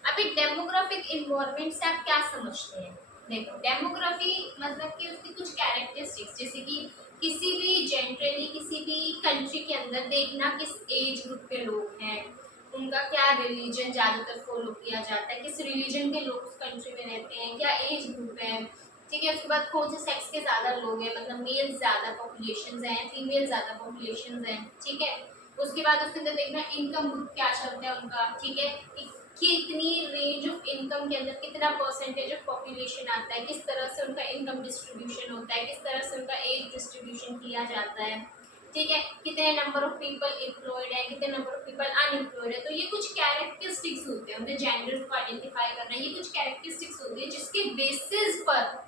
अभी डेमोग्राफिक इन्वायरमेंट से आप क्या समझते हैं, देखो डेमोग्राफी मतलब कि उसकी कुछ कैरेक्टरिस्टिक्स, जैसे कि किसी भी जनरली किसी भी कंट्री के अंदर देखना किस एज ग्रुप के लोग हैं, उनका क्या रिलीजन ज़्यादातर फॉलो किया जाता है, किस रिलीजन के लोग उस कंट्री में रहते हैं, क्या एज ग्रुप है, ठीक है। उसके बाद कौन से सेक्स के ज़्यादा लोग हैं, मतलब मेल ज़्यादा पॉपुलेशन हैं, फीमेल ज़्यादा पॉपुलेशन हैं, ठीक है। उसके बाद उसके अंदर देखना इनकम ग्रुप क्या चलता है उनका, ठीक है, कि इतनी रेंज ऑफ इनकम के अंदर कितना परसेंटेज ऑफ पॉपुलेशन आता है, किस तरह से उनका इनकम डिस्ट्रीब्यूशन होता है, किस तरह से उनका एज डिस्ट्रीब्यूशन किया जाता है, ठीक है, कितने नंबर ऑफ पीपल एम्प्लॉयड है, कितने नंबर ऑफ पीपल अनएम्प्लॉयड है। तो ये कुछ कैरेक्टरिस्टिक्स होते हैं, उनके जेंडर्स को आइडेंटिफाई करना, ये कुछ कैरेक्टरिस्टिक्स होती है जिसके बेसिस पर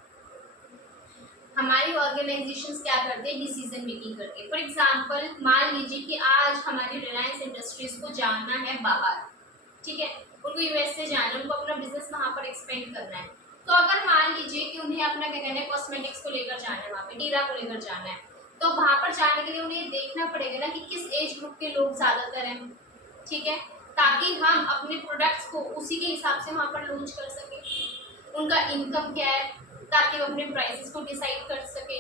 हमारी ऑर्गेनाइजेशंस क्या करते हैं, डिसीजन मेकिंग करते हैं। फॉर एग्जांपल मान लीजिए कि आज हमारी रिलायंस इंडस्ट्रीज को जाना है बाहर, ठीक है, उनको यूएस से जाना है, उनको अपना बिजनेस वहाँ पर एक्सपेंड करना है। तो अगर मान लीजिए कि उन्हें अपना क्या कहना है, कॉस्मेटिक्स को लेकर जाना है, वहाँ पे डीरा को लेकर जाना है, तो वहाँ पर जाने के लिए उन्हें देखना पड़ेगा ना कि किस एज ग्रुप के लोग ज़्यादातर हैं, ठीक है, ताकि हम अपने प्रोडक्ट्स को उसी के हिसाब से वहाँ पर लॉन्च कर सकें। उनका इनकम क्या है, ताकि वो अपने प्राइसेस को डिसाइड कर सके,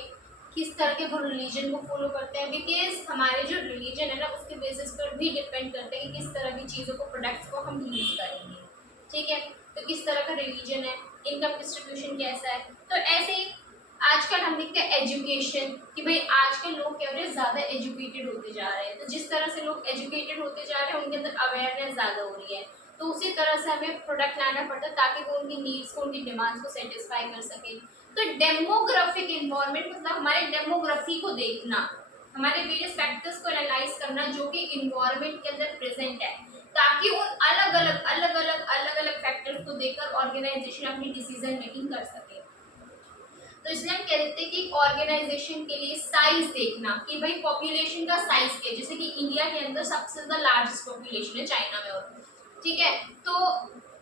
किस तरह के वो रिलीजन को फॉलो करते हैं, बिकॉज हमारे जो रिलीजन है ना उसके बेसिस पर भी डिपेंड करते हैं कि किस तरह की चीज़ों को, प्रोडक्ट्स को हम यूज़ करेंगे, ठीक है। तो किस तरह का रिलीजन है, इनकम डिस्ट्रीब्यूशन कैसा है। तो ऐसे ही आजकल हम देखते हैं एजुकेशन, कि भाई आजकल लोग क्या हो रहे हैं, ज़्यादा एजुकेटेड होते जा रहे हैं, तो जिस तरह से लोग एजुकेटेड होते जा रहे हैं उनके अंदर अवेयरनेस ज़्यादा हो रही है, तो उसी तरह से हमें प्रोडक्ट लाना पड़ता है ताकि वो उनकी नीड्स को, उनकी डिमांड्स को सेटिस्फाई कर सके। तो डेमोग्राफिक इन्वायरमेंट मतलब हमारे डेमोग्राफी को देखना, हमारे वेरियस फैक्टर्स को एनालाइज करना जो कि इन्वायरमेंट के अंदर प्रेजेंट है, ताकि उन अलग अलग फैक्टर्स को देखकर ऑर्गेनाइजेशन अपनी डिसीजन मेकिंग कर सके। तो इसलिए हम कहते हैं कि एक ऑर्गेनाइजेशन के लिए साइज देखना कि भाई पॉपुलेशन का साइज क्या है, जैसे कि इंडिया के अंदर सबसे ज्यादा लार्जेस्ट पॉपुलेशन है चाइना में, और ठीक है, तो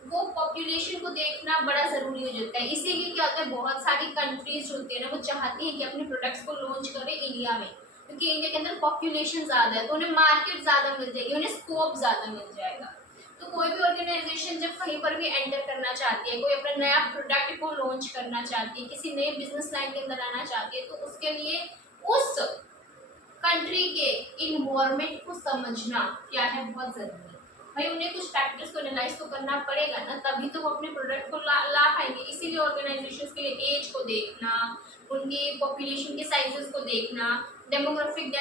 वो पॉपुलेशन को देखना बड़ा जरूरी हो जाता है। इसीलिए क्या होता है, बहुत सारी कंट्रीज होती है ना, वो चाहती है कि अपने प्रोडक्ट्स को लॉन्च करें इंडिया में, क्योंकि इंडिया के अंदर पॉपुलेशन ज्यादा है, तो उन्हें मार्केट ज्यादा मिल जाएगी, उन्हें स्कोप ज्यादा मिल जाएगा। तो कोई भी ऑर्गेनाइजेशन जब कहीं पर भी एंटर करना चाहती है, कोई अपना नया प्रोडक्ट को लॉन्च करना चाहती है, किसी नए बिजनेस लाइन के अंदर आना चाहती है, तो उसके लिए उस कंट्री के इन्वायरमेंट को समझना क्या है, बहुत जरूरी है। भाई उन्हें कुछ फैक्टर्स को एनालाइज तो करना पड़ेगा ना, तभी तो वो अपने प्रोडक्ट को ला पाएंगे। इसीलिए ऑर्गेनाइजेशंस के लिए एज को देखना, उनकी पॉपुलेशन के साइजेस को देखना, डेमोग्राफिक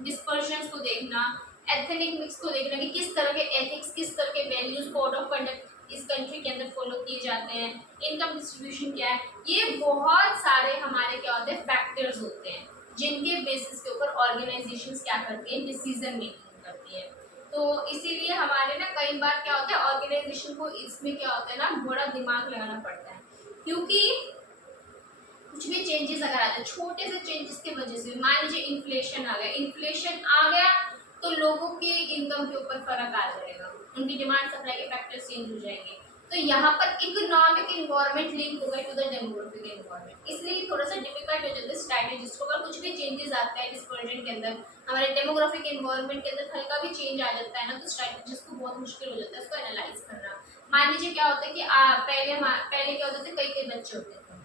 डिस्पर्शंस को देखना, एथनिक मिक्स को देखना कि किस तरह के एथिक्स, किस तरह के वैल्यूज, कोड ऑफ कंडक्ट इस कंट्री के अंदर फॉलो किए जाते हैं, इनकम डिस्ट्रीब्यूशन क्या है, ये बहुत सारे हमारे क्या होते हैं फैक्टर्स होते हैं, जिनके बेसिस के ऊपर ऑर्गेनाइजेशंस क्या करती हैं, डिसीजन मेकिंग करती है। तो इसीलिए हमारे ना कई बार क्या होता है, ऑर्गेनाइजेशन को इसमें क्या होता है ना, बड़ा दिमाग लगाना पड़ता है, क्योंकि कुछ भी चेंजेस अगर आते हैं, छोटे से चेंजेस की वजह से, मान लीजिए इन्फ्लेशन आ गया तो लोगों के इनकम के ऊपर फर्क आ जाएगा, उनकी डिमांड सप्लाई के फैक्टर्स चेंज हो जाएंगे, तो यहाँ पर इकोनॉमिक इन्वायरमेंट लिंक होगा टू द डेमोग्राफिक इन्वायरमेंट, इसलिए थोड़ा सा डिफिकल्ट हो जाता है स्ट्रैटेजिस्ट को। अगर कुछ भी चेंजेस आता है इस प्रोजेक्ट के अंदर, हमारे डेमोग्राफिक इन्वायरमेंट के अंदर हल्का भी चेंज आ जाता है ना, तो स्ट्रैटेजिस्ट को बहुत मुश्किल हो जाता है उसको एनालाइज करना। मान लीजिए क्या होता है कि पहले क्या होता था, कई बच्चे होते थे,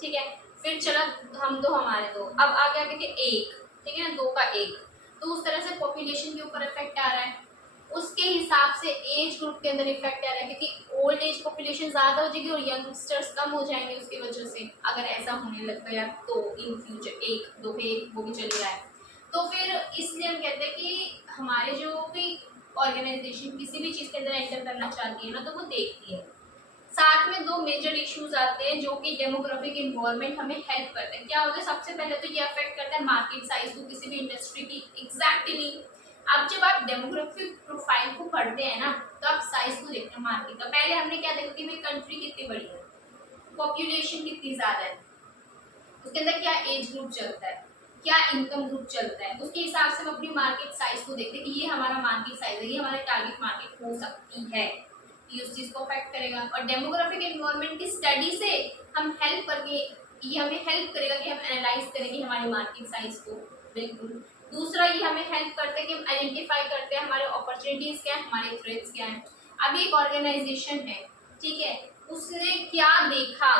ठीक है, फिर चला हम दो हमारे दो, अब आगे आगे के एक, ठीक है ना, दो का एक, तो उस तरह से पॉपुलेशन के ऊपर इफेक्ट आ रहा है, उसके हिसाब से एज ग्रुप के अंदर इफेक्ट आ रहा है, क्योंकि ओल्ड एज पॉपुलेशन ज्यादा हो जाएगी और यंगस्टर्स कम हो जाएंगे उसकी वजह से, अगर ऐसा होने लग गया तो इन फ्यूचर एक दो पे एक वो भी चल रहा है। तो फिर इसलिए हम कहते हैं कि हमारे जो भी ऑर्गेनाइजेशन किसी भी चीज़ के अंदर एंटर करना चाहती है ना, तो वो देखती है। साथ में दो मेजर इश्यूज आते हैं जो कि डेमोग्राफिक इन्वायरमेंट हमें हेल्प करते हैं। क्या होता है, सबसे पहले तो ये अफेक्ट करता है मार्केट साइज को किसी भी इंडस्ट्री की, एग्जैक्टली। अब जब आप डेमोग्राफिक प्रोफाइल को पढ़ते हैं ना, तो आप साइज को देखते हैं मार्केट का। पहले हमने क्या देखा कि भाई कंट्री कितनी बड़ी है, पॉपुलेशन कितनी ज्यादा है, उसके अंदर क्या एज ग्रुप चलता है, क्या इनकम ग्रुप चलता है, उसके हिसाब से हम अपनी मार्केट साइज को देखते हैं कि ये हमारा मार्केट साइज है, ये हमारी टारगेट मार्केट हो सकती है, ये उस चीज को अफेक्ट करेगा। और डेमोग्राफिक एनवायरनमेंट की स्टडी से हम हेल्प करके, ये हमें हेल्प करेगा कि हम एनालाइज करेंगे हमारी मार्केट साइज को। बिल्कुल। दूसरा, ये हमें हेल्प करता है कि हम आइडेंटिफाई करते हैं हमारे अपॉर्चुनिटीज क्या है, हमारे थ्रेट्स क्या है। अभी एक ऑर्गेनाइजेशन है, ठीक है, उसने क्या देखा,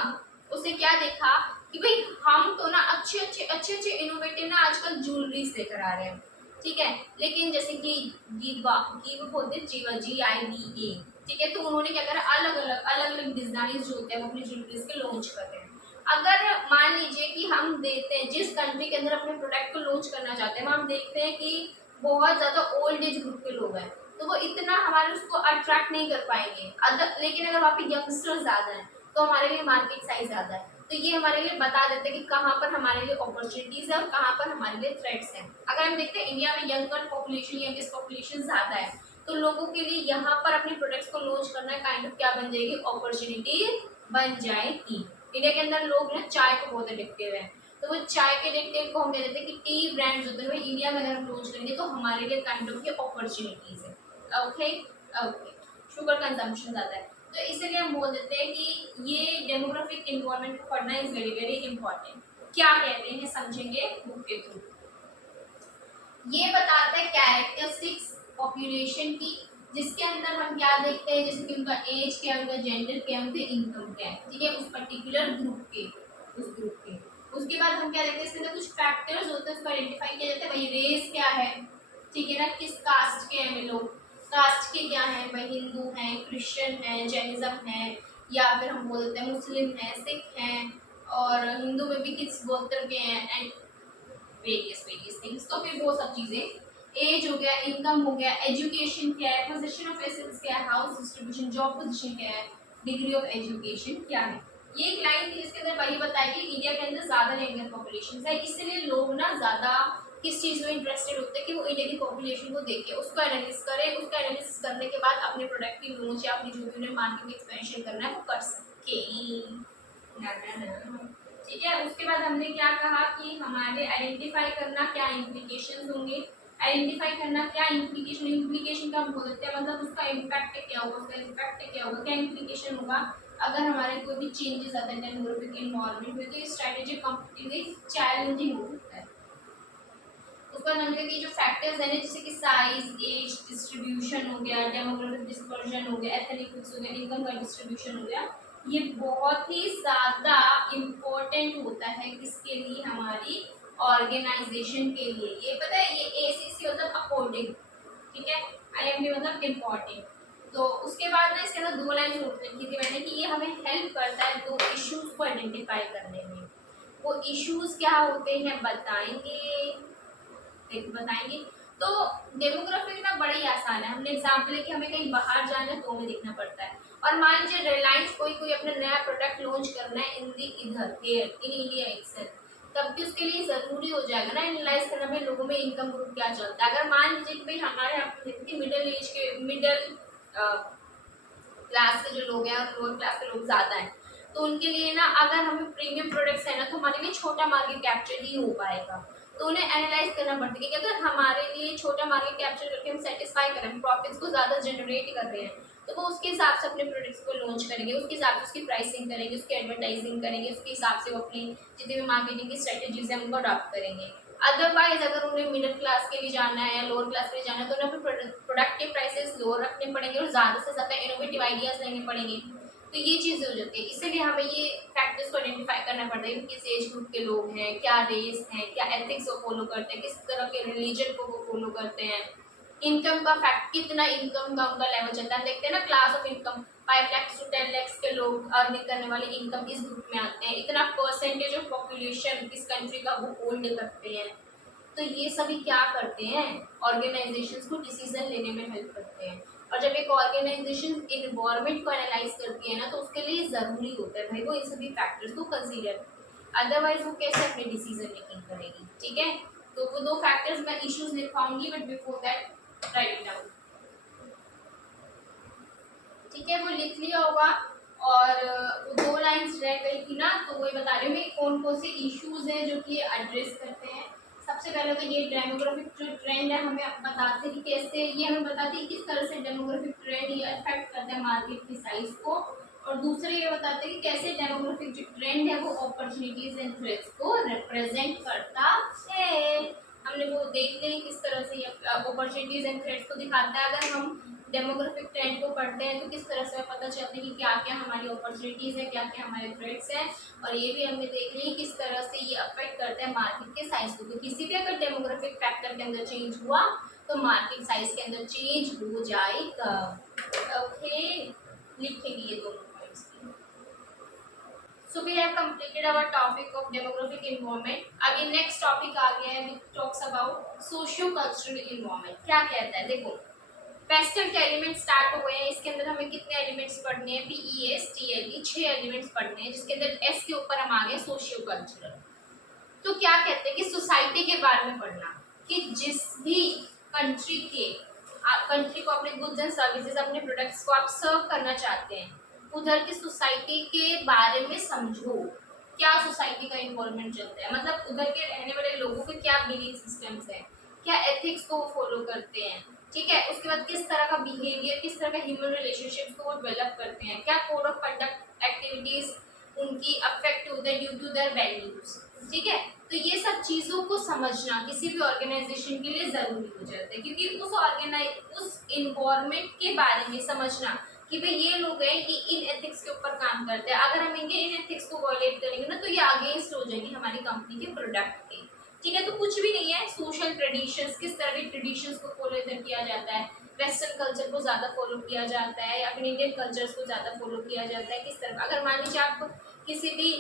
उसे क्या देखा कि भाई हम तो ना अच्छे इनोवेटिव ना आजकल ज्वेलरीज लेकर आ रहे हैं, ठीक है, लेकिन जैसे कि गिव बोलते हैं, जीवा GIVA, ठीक है, तो उन्होंने क्या करा, अलग अलग डिजाइन जो होते हैं वो अपनी ज्वेलरीज के लॉन्च कर रहे हैं। अगर मान लीजिए कि हम देखते हैं जिस कंट्री के अंदर अपने प्रोडक्ट को लॉन्च करना चाहते हैं, हम देखते हैं कि बहुत ज्यादा ओल्ड एज ग्रुप के लोग हैं, तो वो इतना हमारे उसको अट्रैक्ट नहीं कर पाएंगे। लेकिन अगर वहाँ पे यंगस्टर्स ज्यादा हैं तो हमारे लिए मार्केट साइज ज्यादा है। तो ये हमारे लिए बता देते हैं कि कहाँ पर हमारे लिए अपॉर्चुनिटीज है और कहाँ पर हमारे लिए थ्रेट्स हैं। अगर हम देखते हैं इंडिया में यंगर पॉपुलेशन, यंगेस्ट पॉपुलेशन ज्यादा है, तो लोगों के लिए यहाँ पर अपने प्रोडक्ट्स को लॉन्च करना काइंड ऑफ क्या बन जाएगी, अपॉर्चुनिटी बन जाएगी। इंडिया के अंदर लोग ना चाय को बहुत एडिक्टिव है, तो वो चाय के एडिक्टिव को हम कह देते हैं कि टी ब्रांड्स होते हैं, भाई इंडिया में अगर हम लॉन्च करेंगे तो हमारे लिए काइंड ऑफ ये अपॉर्चुनिटीज है। ओके ओके, शुगर कंजम्पशन ज़्यादा है, तो इसीलिए हम बोल देते हैं कि ये डेमोग्राफिक इन्वायरमेंट को पढ़ना इज वेरी वेरी इंपॉर्टेंट। क्या कहते हैं समझेंगे बुक के थ्रू। ये बताता है कैरेक्टरिस्टिक्स पॉपुलेशन की, जिसके अंदर हम क्या देखते हैं, जैसे कि उनका एज क्या है, उनका जेंडर क्या है, उनका इनकम क्या है, ठीक है, उस पर्टिकुलर ग्रुप के, उस ग्रुप के। उसके बाद हम क्या देखते हैं, इसके अंदर कुछ फैक्टर्स होते हैं, उसको आइडेंटिफाई किया जाता है, भाई रेस क्या है, ठीक है ना, किस कास्ट के हैं लोग, कास्ट के क्या है, भाई हिंदू हैं, क्रिश्चियन हैं, जैनिज्म है, या फिर हम बोल देते हैं मुस्लिम हैं, सिख हैं, और हिंदू में भी किस गोत्र के हैं, एंड वेरियस थिंग्स। तो फिर वो सब चीजें, एज हो गया, इनकम हो गया, एजुकेशन क्या है, पोजीशन ऑफ एसेट्स क्या है, हाउस डिस्ट्रीब्यूशन, जॉब पोजीशन क्या है, डिग्री ऑफ एजुकेशन क्या है। ये एक लाइन थी जिसके अंदर वही बताया कि इंडिया के अंदर ज्यादा यंगर पॉपुलेशन है, इसलिए लोग ना ज्यादा किस चीज़ में इंटरेस्टेड होते हैं कि वो इंडिया की पॉपुलेशन को देख के उसको एनालिसिस करें, उसका एनालिसिस करने के बाद अपने प्रोडक्ट की लॉन्च या अपनी जो भी उन्हें मार्केट एक्सपेंशन करना है वो कर सके। ठीक है, उसके बाद हमने क्या कहा कि हमारे आइडेंटिफाई करना क्या इम्प्लीकेशन होंगे, आइडेंटिफाई करना क्या इम्प्लीकेशन का हम बोल देते हैं, मतलब उसका इम्पैक्ट क्या होगा, उसका इम्पैक्ट क्या होगा, क्या इम्प्लीकेशन होगा अगर हमारे कोई भी चेंजेस आते हैं डेमोग्राफिक इन्वायरमेंट में, तो ये स्ट्रैटेजी कॉम्पिटिटिवली चैलेंजिंग हो सकता है। उसके बाद हमने कि जो फैक्टर्स है ना जैसे कि साइज, एज, डिस्ट्रीब्यूशन हो गया, डेमोग्राफिक डिस्पर्जन हो गया, एथनिक मिक्स हो गया, इनकम का डिस्ट्रीब्यूशन हो गया, ये बहुत ही ज़्यादा इम्पोर्टेंट होता है किसके लिए, हमारी ऑर्गेनाइजेशन के लिए। ये पता है ये ACC मतलब अकॉर्डिंग, ठीक है, IMD मतलब इम्पोर्टेंट। तो उसके बाद ना इसके अंदर 2 लाइन नोट लिखी थी मैंने कि ये हमें हेल्प करता है 2 इश्यूज को आइडेंटिफाई करने में। वो इश्यूज क्या होते हैं बताएंगे, बताएंगे। तो डेमोग्राफी ना बड़ा ही आसान है, हमने एग्जाम्पल है कि हमें कहीं बाहर जाना है तो हमें देखना पड़ता है। और मान लीजिए रिलायंस कोई अपना नया प्रोडक्ट लॉन्च करना है इधर इन इंडिया एक्सेल, तब भी उसके लिए जरूरी हो जाएगा ना एनालाइज करना भाई लोगों में इनकम ग्रुप क्या चलता है। अगर मान लीजिए कि भाई हमारे यहाँ पे देखते मिडिल एज के मिडिल क्लास के जो लोग हैं और लोअर क्लास के लोग ज़्यादा हैं, तो उनके लिए ना अगर हमें प्रीमियम प्रोडक्ट्स है ना तो हमारे लिए छोटा मार्केट कैप्चर ही हो पाएगा। तो उन्हें एनालाइज करना पड़ता है कि अगर हमारे लिए छोटा मार्केट कैप्चर करके हम सेटिस्फाई करें, प्रॉफिट्स को ज़्यादा जनरेट कर रहे हैं, तो वो उसके हिसाब से अपने प्रोडक्ट्स को लॉन्च करेंगे, उसके हिसाब से उसकी प्राइसिंग करेंगे, उसकी एडवर्टाइजिंग करेंगे, उसके हिसाब से वो अपनी जितनी भी मार्केटिंग की स्ट्रेटेजीज हैं उनको अडॉप्ट करेंगे। अदरवाइज अगर उन्हें मिडिल क्लास के लिए जाना है या लोअर क्लास के लिए जाना है तो उन्हें अपने प्रोडक्ट के प्राइसेस लोअर रखने पड़ेंगे और ज़्यादा से ज़्यादा इनोवेटिव आइडियाज़ लेने पड़ेंगे। तो ये चीज़ें हो जाती है, इसीलिए हमें ये फैक्टर्स को आइडेंटिफाई करना पड़ता है कि किस एज ग्रुप के लोग हैं, क्या रेस हैं, क्या एथिक्स वो फॉलो करते हैं, किस तरह के रिलीजन को वो फॉलो करते हैं, इनकम का फैक्ट कितना इनकम का उनका लेवल चलता है। देखते हैं ना क्लास ऑफ इनकम 5 लाख से 10 लाख के लोग अर्निंग करने वाले इनकम इस ग्रुप में आते हैं, इतना परसेंटेज ऑफ पॉपुलेशन किस कंट्री का वो होल्ड करते हैं। तो ये सभी क्या करते हैं, ऑर्गेनाइजेशंस को डिसीजन लेने में हेल्प करते हैं। और जब एक ऑर्गेनाइजेशन इन्वायरमेंट को एनालाइज करती है ना तो उसके लिए ज़रूरी होता है भाई वो इन सभी फैक्टर्स को कंसीडर, अदरवाइज वो कैसे अपने डिसीजन मेकिंग करेगी। ठीक है, तो वो 2 फैक्टर्स मैं इश्यूज लिख पाऊंगी, but before that right it down. ठीक है, वो लिख लिया होगा। और वो 2 लाइंस रह गई थी ना, तो वही बता रही हूँ मैं कौन कौन से इश्यूज हैं जो कि एड्रेस करते हैं। सबसे पहले तो ये डेमोग्राफिक जो ट्रेंड है हमें बताते हैं कि कैसे, ये हमें बताते हैं किस तरह से डेमोग्राफिक ट्रेंड ये अफेक्ट करता है मार्केट की साइज को। और दूसरे ये बताते हैं कि कैसे डेमोग्राफिक जो ट्रेंड है वो अपॉर्चुनिटीज एंड थ्रेट्स को रिप्रेजेंट करता है। हमने वो देख ली किस तरह से ये अपॉर्चुनिटीज एंड थ्रेट्स को दिखाता है। अगर हम डेमोग्राफिक ट्रेंड को पढ़ते हैं तो किस तरह से पता चलता है कि क्या क्या हमारी अपॉर्चुनिटीज़ है, क्या क्या हमारे थ्रेट्स हैं। और ये भी हमने देख ली किस तरह से ये अफेक्ट करता है मार्केट के साइज को। तो किसी भी अगर डेमोग्राफिक फैक्टर के अंदर चेंज हुआ तो मार्केट साइज के अंदर चेंज हो जाएगा। ओके, लिखेंगे ये दोनों points. So we have completed our topic of demographic environment. अभी next topic आ गया है which talks about socio-cultural environment. क्या कहता है देखो, फेस्टिवल के एलिमेंट स्टार्ट हो गए हैं। इसके अंदर हमें कितने एलिमेंट्स पढ़ने हैं, PES TLE 6 एलिमेंट्स पढ़ने हैं, जिसके अंदर S के ऊपर हम आ गए सोशियो कल्चरल। तो क्या कहते हैं कि सोसाइटी के बारे में पढ़ना, कि जिस भी कंट्री के कंट्री को अपने गुड्स एंड सर्विसेज अपने प्रोडक्ट्स को आप सर्व करना चाहते हैं उधर की सोसाइटी के बारे में समझो। क्या सोसाइटी का इन्वॉल्वमेंट चलता है, मतलब उधर के रहने वाले लोगों के क्या बिलीफ सिस्टम्स हैं, क्या एथिक्स को वो फॉलो करते हैं। ठीक है, उसके बाद किस तरह का बिहेवियर, किस तरह का ह्यूमन रिलेशनशिप्स को वो डेवलप करते हैं, क्या कोड ऑफ कंडक्ट एक्टिविटीज उनकी अफेक्ट होता है ड्यू टू देयर वैल्यूज। ठीक है, तो ये सब चीज़ों को समझना किसी भी ऑर्गेनाइजेशन के लिए ज़रूरी हो जाता है, क्योंकि उस इन्वायरमेंट के बारे में समझना कि भाई ये लोग हैं कि इन एथिक्स के ऊपर काम करते हैं, अगर हम इनके इन एथिक्स को वायलेट करेंगे ना तो ये अगेंस्ट हो जाएंगे हमारी कंपनी के प्रोडक्ट के। ठीक है, तो कुछ भी नहीं है, सोशल ट्रेडिशंस, किस तरह के ट्रेडिशंस को फॉलो इधर किया जाता है, वेस्टर्न कल्चर को ज़्यादा फॉलो किया जाता है या फिर इंडियन कल्चर्स को ज़्यादा फॉलो किया जाता है, किस तरह। अगर मान लीजिए आप किसी भी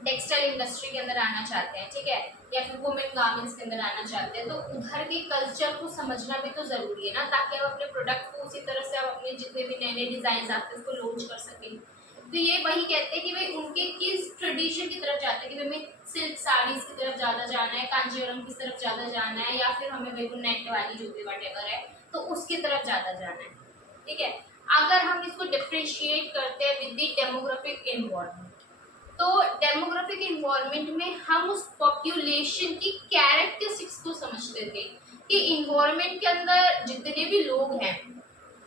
टेक्सटाइल इंडस्ट्री के अंदर आना चाहते हैं, ठीक है, या फिर वुमेन गारमेंट्स के अंदर आना चाहते हैं, तो उधर के कल्चर को समझना भी तो ज़रूरी है ना, ताकि आप अपने प्रोडक्ट को उसी तरह से आप अपने जितने भी नए नए डिज़ाइन आते हैं उसको लॉन्च कर सकें। तो ये वही कहते हैं कि भाई उनके किस ट्रेडिशन की तरफ जाते हैं कि भाई हमें सिल्क साड़ीज की तरफ ज़्यादा जाना है, कांजीवरम की तरफ ज़्यादा जाना है, या फिर हमें बिल्कुल नेट वाली जो भी वटेवर है तो उसकी तरफ ज़्यादा जाना है। ठीक है, अगर हम इसको डिफ्रेंशिएट करते हैं विद द डेमोग्राफिक इन्वायरमेंट, तो डेमोग्राफिक इन्वायरमेंट में हम उस पॉपुलेशन की कैरेक्टरिस्टिक्स को समझते थे कि इन्वायरमेंट के अंदर जितने भी लोग हैं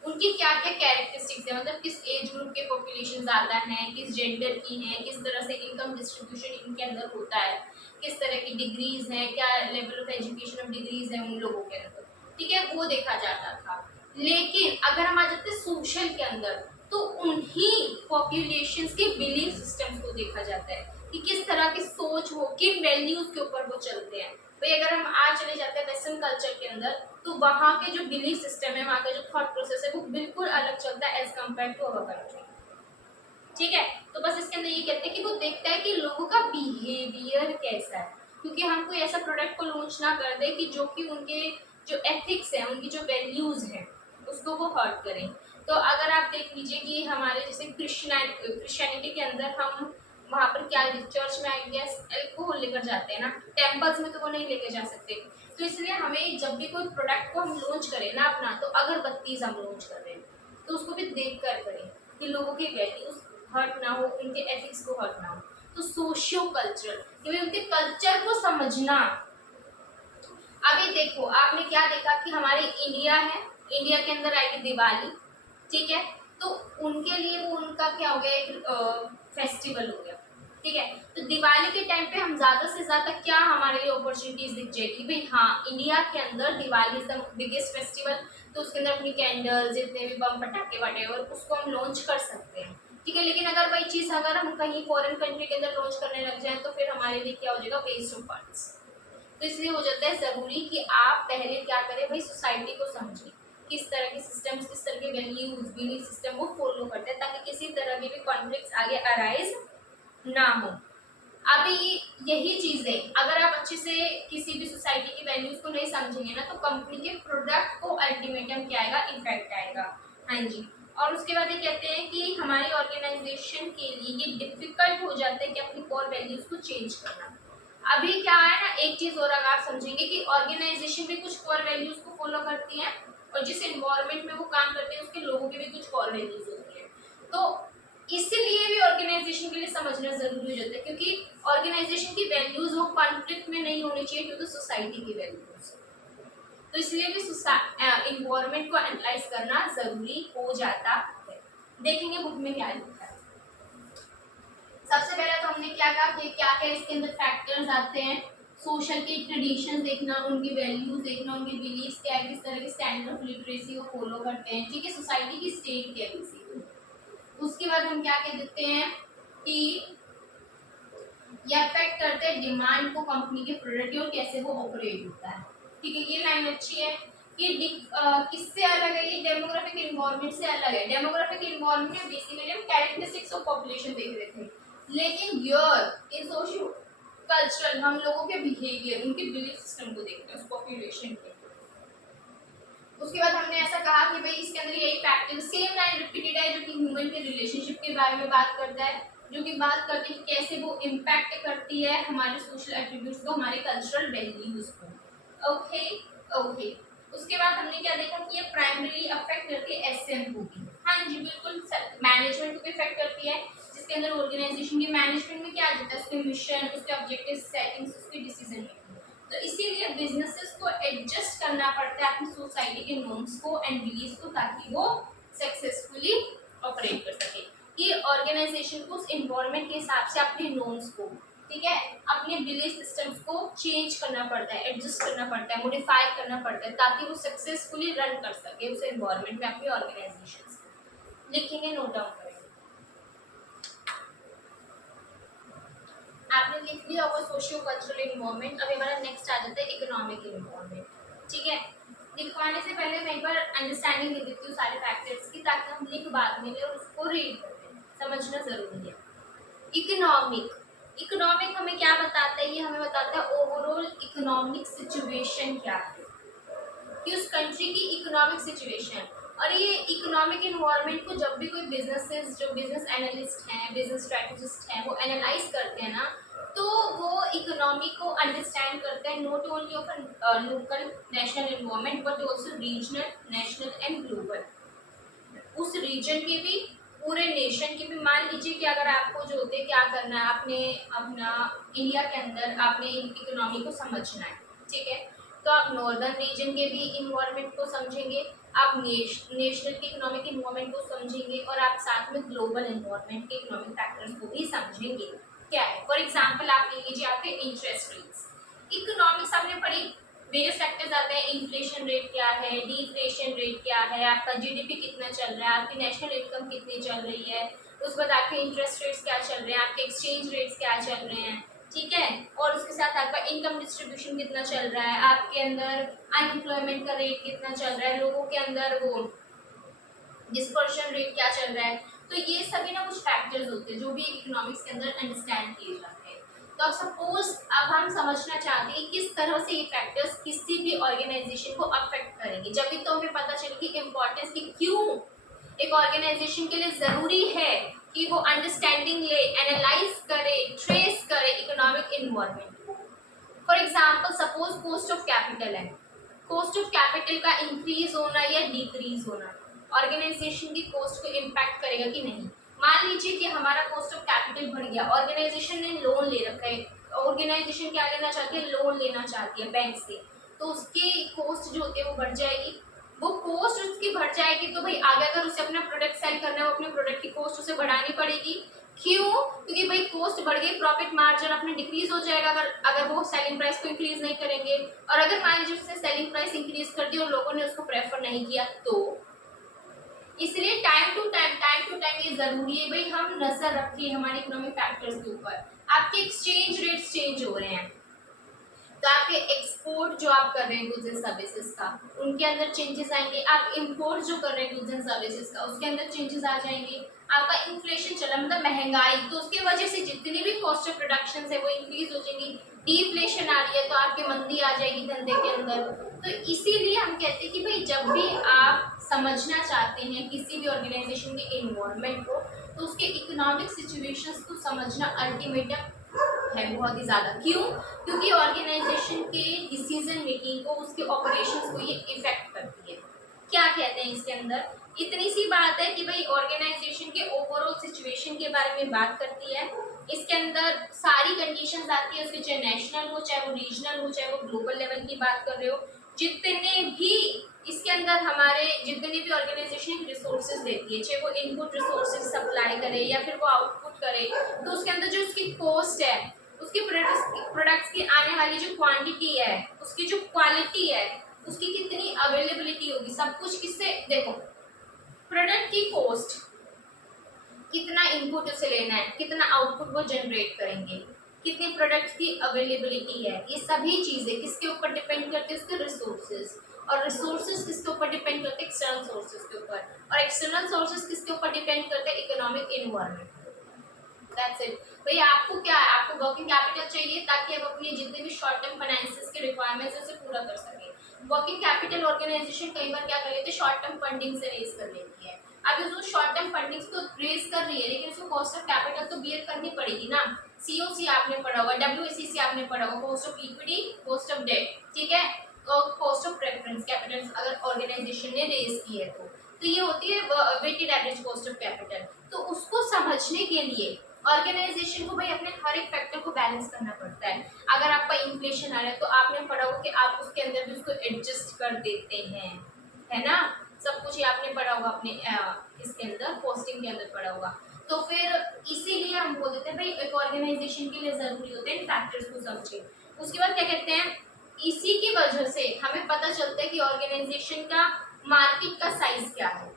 उनकी क्या क्या कैरेक्टरिस्टिक्स है, मतलब किस एज ग्रुप के पॉपुलेशन ज़्यादा है, किस जेंडर की है, किस तरह से इनकम डिस्ट्रीब्यूशन इनके अंदर होता है, किस तरह की डिग्रीज हैं, क्या level of education of degrees है उन लोगों के अंदर। ठीक है, वो देखा जाता था। लेकिन अगर हम आ जाते हैं सोशल के अंदर, तो उन्हीं पॉपुलेशंस के बिलीफ सिस्टम्स को देखा जाता है कि किस तरह की सोच हो, किन वैल्यूज के ऊपर वो चलते हैं। भाई अगर हम आज चले जाते हैं वेस्टर्न कल्चर के अंदर, तो वहाँ के जो बिलीफ सिस्टम है, वहाँ का जो थॉट प्रोसेस है वो बिल्कुल अलग चलता है as compare to our country. ठीक है, तो बस इसके अंदर ये कहते हैं कि वो देखता है कि लोगों का बिहेवियर कैसा है, क्योंकि हम कोई ऐसा प्रोडक्ट को लॉन्च ना कर दे कि जो कि उनके जो एथिक्स हैं, उनकी जो वैल्यूज हैं उसको वो हर्ट करें। तो अगर आप देख लीजिए कि हमारे जैसे क्रिश्चियनिटी के अंदर हम वहाँ पर क्या चर्च में आई गेस एल्कोहल लेकर जाते हैं ना, टेम्पल्स में तो वो नहीं लेके जा सकते। तो इसलिए हमें जब भी कोई प्रोडक्ट को हम लॉन्च करें ना अपना, तो अगरबत्तीज हम लॉन्च कर रहे हैं तो उसको भी देख कर करें कि लोगों के वैल्यूज हर्ट ना हो, उनके एथिक्स को हर्ट ना हो। तो सोशियो कल्चर, कि उनके कल्चर को समझना। अभी देखो आपने क्या देखा कि हमारे इंडिया है, इंडिया के अंदर आएगी दिवाली। ठीक है, तो उनके लिए वो उनका क्या हो गया, एक फेस्टिवल हो गया। ठीक है, तो दिवाली के टाइम पे हम ज़्यादा से ज़्यादा क्या हमारे लिए अपॉर्चुनिटीज दिख जाएगी, भाई हाँ इंडिया के अंदर Diwali is the biggest festival, तो उसके अंदर अपनी कैंडल जितने भी बम पटाखे वटेवर उसको हम लॉन्च कर सकते हैं। ठीक है, लेकिन अगर वही चीज़ अगर हम कहीं फॉरेन कंट्री के अंदर लॉन्च करने लग जाए तो फिर हमारे लिए क्या हो जाएगा, वेस्ट ऑफ फंड्स। तो इसलिए हो जाता है ज़रूरी कि आप पहले क्या करें, भाई सोसाइटी को समझें, किस तरह के सिस्टम्स, किस तरह के वैल्यूज बिलीफ सिस्टम वो फॉलो करते हैं, ताकि किसी तरह के भी कॉन्फ्लिक्ट्स आगे अराइज ना हो। अभी यही चीज़ें अगर आप अच्छे से किसी भी सोसाइटी की वैल्यूज को नहीं समझेंगे ना, तो कंपनी के प्रोडक्ट को अल्टीमेटम क्या आएगा, इम्पैक्ट आएगा। हाँ जी, और उसके बाद ये कहते हैं कि हमारी ऑर्गेनाइजेशन के लिए ये डिफिकल्ट हो जाता है कि अपनी कोर वैल्यूज को चेंज करना। अभी क्या है ना, एक चीज और अगर आप समझेंगे कि ऑर्गेनाइजेशन भी कुछ कोर वैल्यूज को फॉलो करती है, और जिस एनवायरनमेंट में वो काम करते हैं उसके लोगों की भी कुछ कोर वैल्यूज होती है। तो इसीलिए भी ऑर्गेनाइजेशन के लिए समझना जरूरी हो जाता है, क्योंकि ऑर्गेनाइजेशन की वैल्यूज वो कॉन्फ्लिक्ट में नहीं होनी चाहिए क्योंकि सोसाइटी की वैल्यूज। तो इसलिए भी इन्वायरमेंट को एनालाइज करना जरूरी हो जाता है। देखेंगे बुक में क्या लिखा है। सबसे पहले तो हमने क्या कहा कि क्या क्या इसके अंदर फैक्टर्स आते हैं, सोशल के ट्रेडिशन देखना, उनकी वैल्यूज देखना, उनके बिलीव्स क्या है, किस तरह के स्टैंडर्ड ऑफ लिटरेसी को फॉलो करते हैं। ठीक है, सोसाइटी की स्टेट क्या है बेसिकली। उसके बाद हम क्या कह देते हैं कि ये अफेक्ट करते हैं डिमांड को कंपनी के प्रोडक्ट और कैसे वो ऑपरेट होता है। ठीक है, ये लाइन अच्छी है कि किससे अलग है, ये डेमोग्राफिक इन्वायरमेंट से अलग है। डेमोग्राफिक इन्वायरमेंट में बेसिकली हम कैरेक्टरिस्टिक्स ऑफ पॉपुलेशन देख रहे थे, लेकिन यर इन सोशियो कल्चरल हम लोगों के बिहेवियर, उनके बिलीफ सिस्टम को देखते हैं उस पॉपुलेशन के। उसके बाद हमने ऐसा कहा कि भाई इसके अंदर यही फैक्टर सेम लाइन रिपीटेड है जो कि ह्यूमन के रिलेशनशिप के बारे में बात करता है, जो कि बात करती है कि कैसे वो इम्पैक्ट करती है हमारे सोशल एट्रीब्यूट्स को, हमारे कल्चरल वैल्यूज को। ओके ओके, उसके बाद हमने क्या देखा कि ये प्राइमरीली अफेक्ट करती है एसएम को भी। हाँ जी बिल्कुल, मैनेजमेंट को भी इफेक्ट करती है, जिसके अंदर ऑर्गेनाइजेशन के मैनेजमेंट में क्या आ जाता है, उसके मिशन, उसके ऑब्जेक्टिव सेटिंग्स, उसके डिसीजन मेकिंग। तो इसीलिए बिजनेसेस को एडजस्ट करना पड़ता है अपनी सोसाइटी के नॉर्म्स को एंड बिलीव्स को, ताकि वो सक्सेसफुली ऑपरेट कर सके। कि ऑर्गेनाइजेशन को उस एनवायरनमेंट के हिसाब से अपने नॉर्म्स को, ठीक है, अपने बिलीफ सिस्टम्स को चेंज करना पड़ता है, एडजस्ट करना पड़ता है, मॉडिफाई करना पड़ता है, ताकि वो सक्सेसफुली रन कर सके उस एनवायरनमेंट में अपनी ऑर्गेनाइजेशन। लिखेंगे, नोट डाउन करेंगे। आपने लिख लिया होगा सोशियो कल्चरल इन्वायरमेंट। अब हमारा नेक्स्ट आ जाता है इकोनॉमिक इन्वायरमेंट। ठीक है, लिखवाने से पहले मैं एक बार अंडरस्टैंडिंग दे देती हूँ सारे फैक्टर्स की, ताकि हम लिख बाद में और उसको रीड करें, समझना जरूरी है। इकोनॉमिक, इकोनॉमिक हमें क्या बताता है, ये हमें बताता है ओवरऑल इकोनॉमिक सिचुएशन क्या है, कि उस कंट्री की इकोनॉमिक सिचुएशन। और ये इकोनॉमिक इन्वायरमेंट को जब भी कोई बिजनेसेस, जो बिजनेस एनालिस्ट हैं, बिजनेस स्ट्रेटेजिस्ट हैं, वो एनालाइज करते हैं ना, तो वो इकोनॉमी को अंडरस्टैंड करते हैं not only of local national environment but also regional, national and global. उस रीजन के भी, पूरे नेशन के भी। मान लीजिए कि अगर आपको जो होते क्या करना है, आपने अपना इंडिया के अंदर आपने इकोनॉमी को समझना है, ठीक है, तो आप नॉर्दर्न रीजन के भी इन्वायरमेंट को समझेंगे, आप नेशनल के इकोनॉमिक इन्वायरमेंट को समझेंगे, और आप साथ में ग्लोबल इन्वायरमेंट के इकोनॉमिक फैक्टर्स को भी समझेंगे। क्या है, फॉर एग्जाम्पल आप ले लीजिए आपके इंटरेस्ट रेट्स। इकोनॉमिक्स आपने पढ़ी, वेरियस फैक्टर्स आते हैं, इन्फ्लेशन रेट क्या है, डिफ्लेशन रेट क्या है, आपका जीडीपी कितना चल रहा है, आपकी नेशनल इनकम कितनी चल रही है, उसके बाद आपके इंटरेस्ट रेट्स क्या चल रहे हैं, आपके एक्सचेंज रेट्स क्या चल रहे हैं, ठीक है, और उसके साथ आपका इनकम डिस्ट्रीब्यूशन कितना चल रहा है, आपके अंदर अनएम्प्लॉयमेंट का रेट कितना चल रहा है, लोगों के अंदर वो डिस्पर्शन रेट क्या चल रहा है। तो ये सभी ना कुछ फैक्टर्स होते हैं जो भी इकोनॉमिक्स के अंदर अंडरस्टैंड किए जाते हैं। तो अब सपोज अब हम समझना चाहते हैं किस तरह से ये फैक्टर्स किसी भी ऑर्गेनाइजेशन को अफेक्ट करेंगे, जब भी तो हमें पता चलेगी इम्पोर्टेंस की क्यों एक ऑर्गेनाइजेशन के लिए जरूरी है कि वो अंडरस्टैंडिंग ले, एनालाइज करे, ट्रेस करे economic environment. For example suppose cost of capital है, कॉस्ट ऑफ कैपिटल का इंक्रीज होना या डिक्रीज होना ऑर्गेनाइजेशन की कॉस्ट को इम्पैक्ट करेगा कि नहीं। मान लीजिए कि हमारा कॉस्ट ऑफ कैपिटल बढ़ गया, ऑर्गेनाइजेशन ने लोन ले रखा है, ऑर्गेनाइजेशन क्या लेना चाहती है, लोन लेना चाहती है बैंक से, तो उसकी कॉस्ट जो होती है वो बढ़ जाएगी। वो कॉस्ट उसकी बढ़ जाएगी तो भाई आगे अगर उसे अपना प्रोडक्ट सेल करना है वो अपने प्रोडक्ट की कॉस्ट उसे बढ़ानी पड़ेगी। क्यों? क्योंकि भाई कॉस्ट बढ़ गई, प्रॉफिट मार्जिन अपने डिक्रीज हो जाएगा अगर अगर वो सेलिंग प्राइस को इंक्रीज नहीं करेंगे। और अगर मान लीजिए उसने सेलिंग प्राइस इंक्रीज कर दी और लोगों ने उसको प्रेफर नहीं किया, तो इसलिए टाइम टू टाइम ये जरूरी है भाई हम नजर रखें हमारे इकोनॉमिक फैक्टर्स के ऊपर। आपके एक्सचेंज रेट्स चेंज हो रहे हैं तो आपके एक्सपोर्ट जो आप कर रहे हैं गुड्स एंड सर्विसेज का उनके अंदर चेंजेस आएंगे, आप इंपोर्ट जो कर रहे हैं गुड्स एंड सर्विसेज का उसके अंदर चेंजेस आ जाएंगे। आपका इन्फ्लेशन चला मतलब महंगाई, तो उसकी वजह से जितनी भी कॉस्ट ऑफ प्रोडक्शन है वो इंक्रीज हो जाएंगी। डिफ्लेशन आ रही है तो आपकी मंदी आ जाएगी धंधे के अंदर। तो इसीलिए हम कहते हैं कि भाई जब भी आप समझना चाहते हैं किसी भी ऑर्गेनाइजेशन के इन्वायरमेंट को तो उसके इकोनॉमिक सिचुएशंस को समझना अल्टीमेट है बहुत ही ज़्यादा। क्यों? क्योंकि ऑर्गेनाइजेशन के डिसीजन मेकिंग को, उसके ऑपरेशंस को ये इफेक्ट करती है। क्या कहते हैं इसके अंदर, इतनी सी बात है कि भाई ऑर्गेनाइजेशन के ओवरऑल सिचुएशन के बारे में बात करती है। इसके अंदर सारी कंडीशंस आती है, उसके चाहे नेशनल हो, चाहे वो रीजनल हो, चाहे वो ग्लोबल लेवल की बात कर रहे हो। जितने भी इसके अंदर हमारे जितनी भी ऑर्गेनाइजेशन रिसोर्सेज देती है, चाहे वो इनपुट रिसोर्सेज सप्लाई करे या फिर वो आउटपुट करे, तो उसके अंदर जो उसकी कॉस्ट है, उसकी प्रोडक्ट्स की आने वाली जो क्वांटिटी है, उसकी जो क्वालिटी है, उसकी कितनी अवेलेबिलिटी होगी, सब कुछ किससे, देखो प्रोडक्ट की कॉस्ट, कितना इनपुट उसे लेना है, कितना आउटपुट वो जनरेट करेंगे, कितनी प्रोडक्ट की अवेलेबिलिटी है, ये सभी चीज़ें किसके ऊपर डिपेंड करती है, उसके रिसोर्सेज। और रिसोर्सेज किसके ऊपर डिपेंड करते हैं, एक्सटर्नल सोर्सेज के ऊपर। और एक्सटर्नल सोर्सेज किसके ऊपर डिपेंड करते हैं, इकोनॉमिक इन्वायरमेंट। That's it. भाई आपको क्या है, आपको वर्किंग कैपिटल चाहिए ताकि आप अपनी जितने भी शॉर्ट टर्म फाइनेंसेस के रिक्वायरमेंट्स है उसे पूरा कर सकें। वर्किंग कैपिटल ऑर्गेनाइजेशन कई बार क्या कर लेते हैं, शॉर्ट टर्म फंडिंग से रेज कर लेती है। अब उसको शॉर्ट टर्म फंडिंग्स तो रेज कर रही है लेकिन उसको कॉस्ट ऑफ कैपिटल तो बियर करनी पड़ेगी ना। सीओसी आपने पढ़ा होगा, डब्ल्यूसीसी आपने पढ़ा होगा, cost of equity, cost of debt, ठीक है, और कॉस्ट ऑफ प्रेफरेंस कैपिटल अगर ऑर्गेनाइजेशन ने रेज की है तो ये होती है weighted average cost of capital. तो उसको समझने के लिए ऑर्गेनाइजेशन को भाई अपने हर एक फैक्टर को बैलेंस करना पड़ता है। अगर आपका इन्फ्लेशन आ रहा है तो आपने पढ़ा होगा कि आप उसके अंदर भी उसको एडजस्ट कर देते हैं, है ना, सब कुछ ही आपने पढ़ा होगा अपने इसके अंदर कॉस्टिंग के अंदर पढ़ा होगा। तो फिर इसीलिए हम बोल देते हैं भाई एक ऑर्गेनाइजेशन के लिए जरूरी होते हैं फैक्टर्स को समझे। उसके बाद क्या कहते हैं, इसी की वजह से हमें पता चलता है कि ऑर्गेनाइजेशन का मार्केट का साइज क्या है,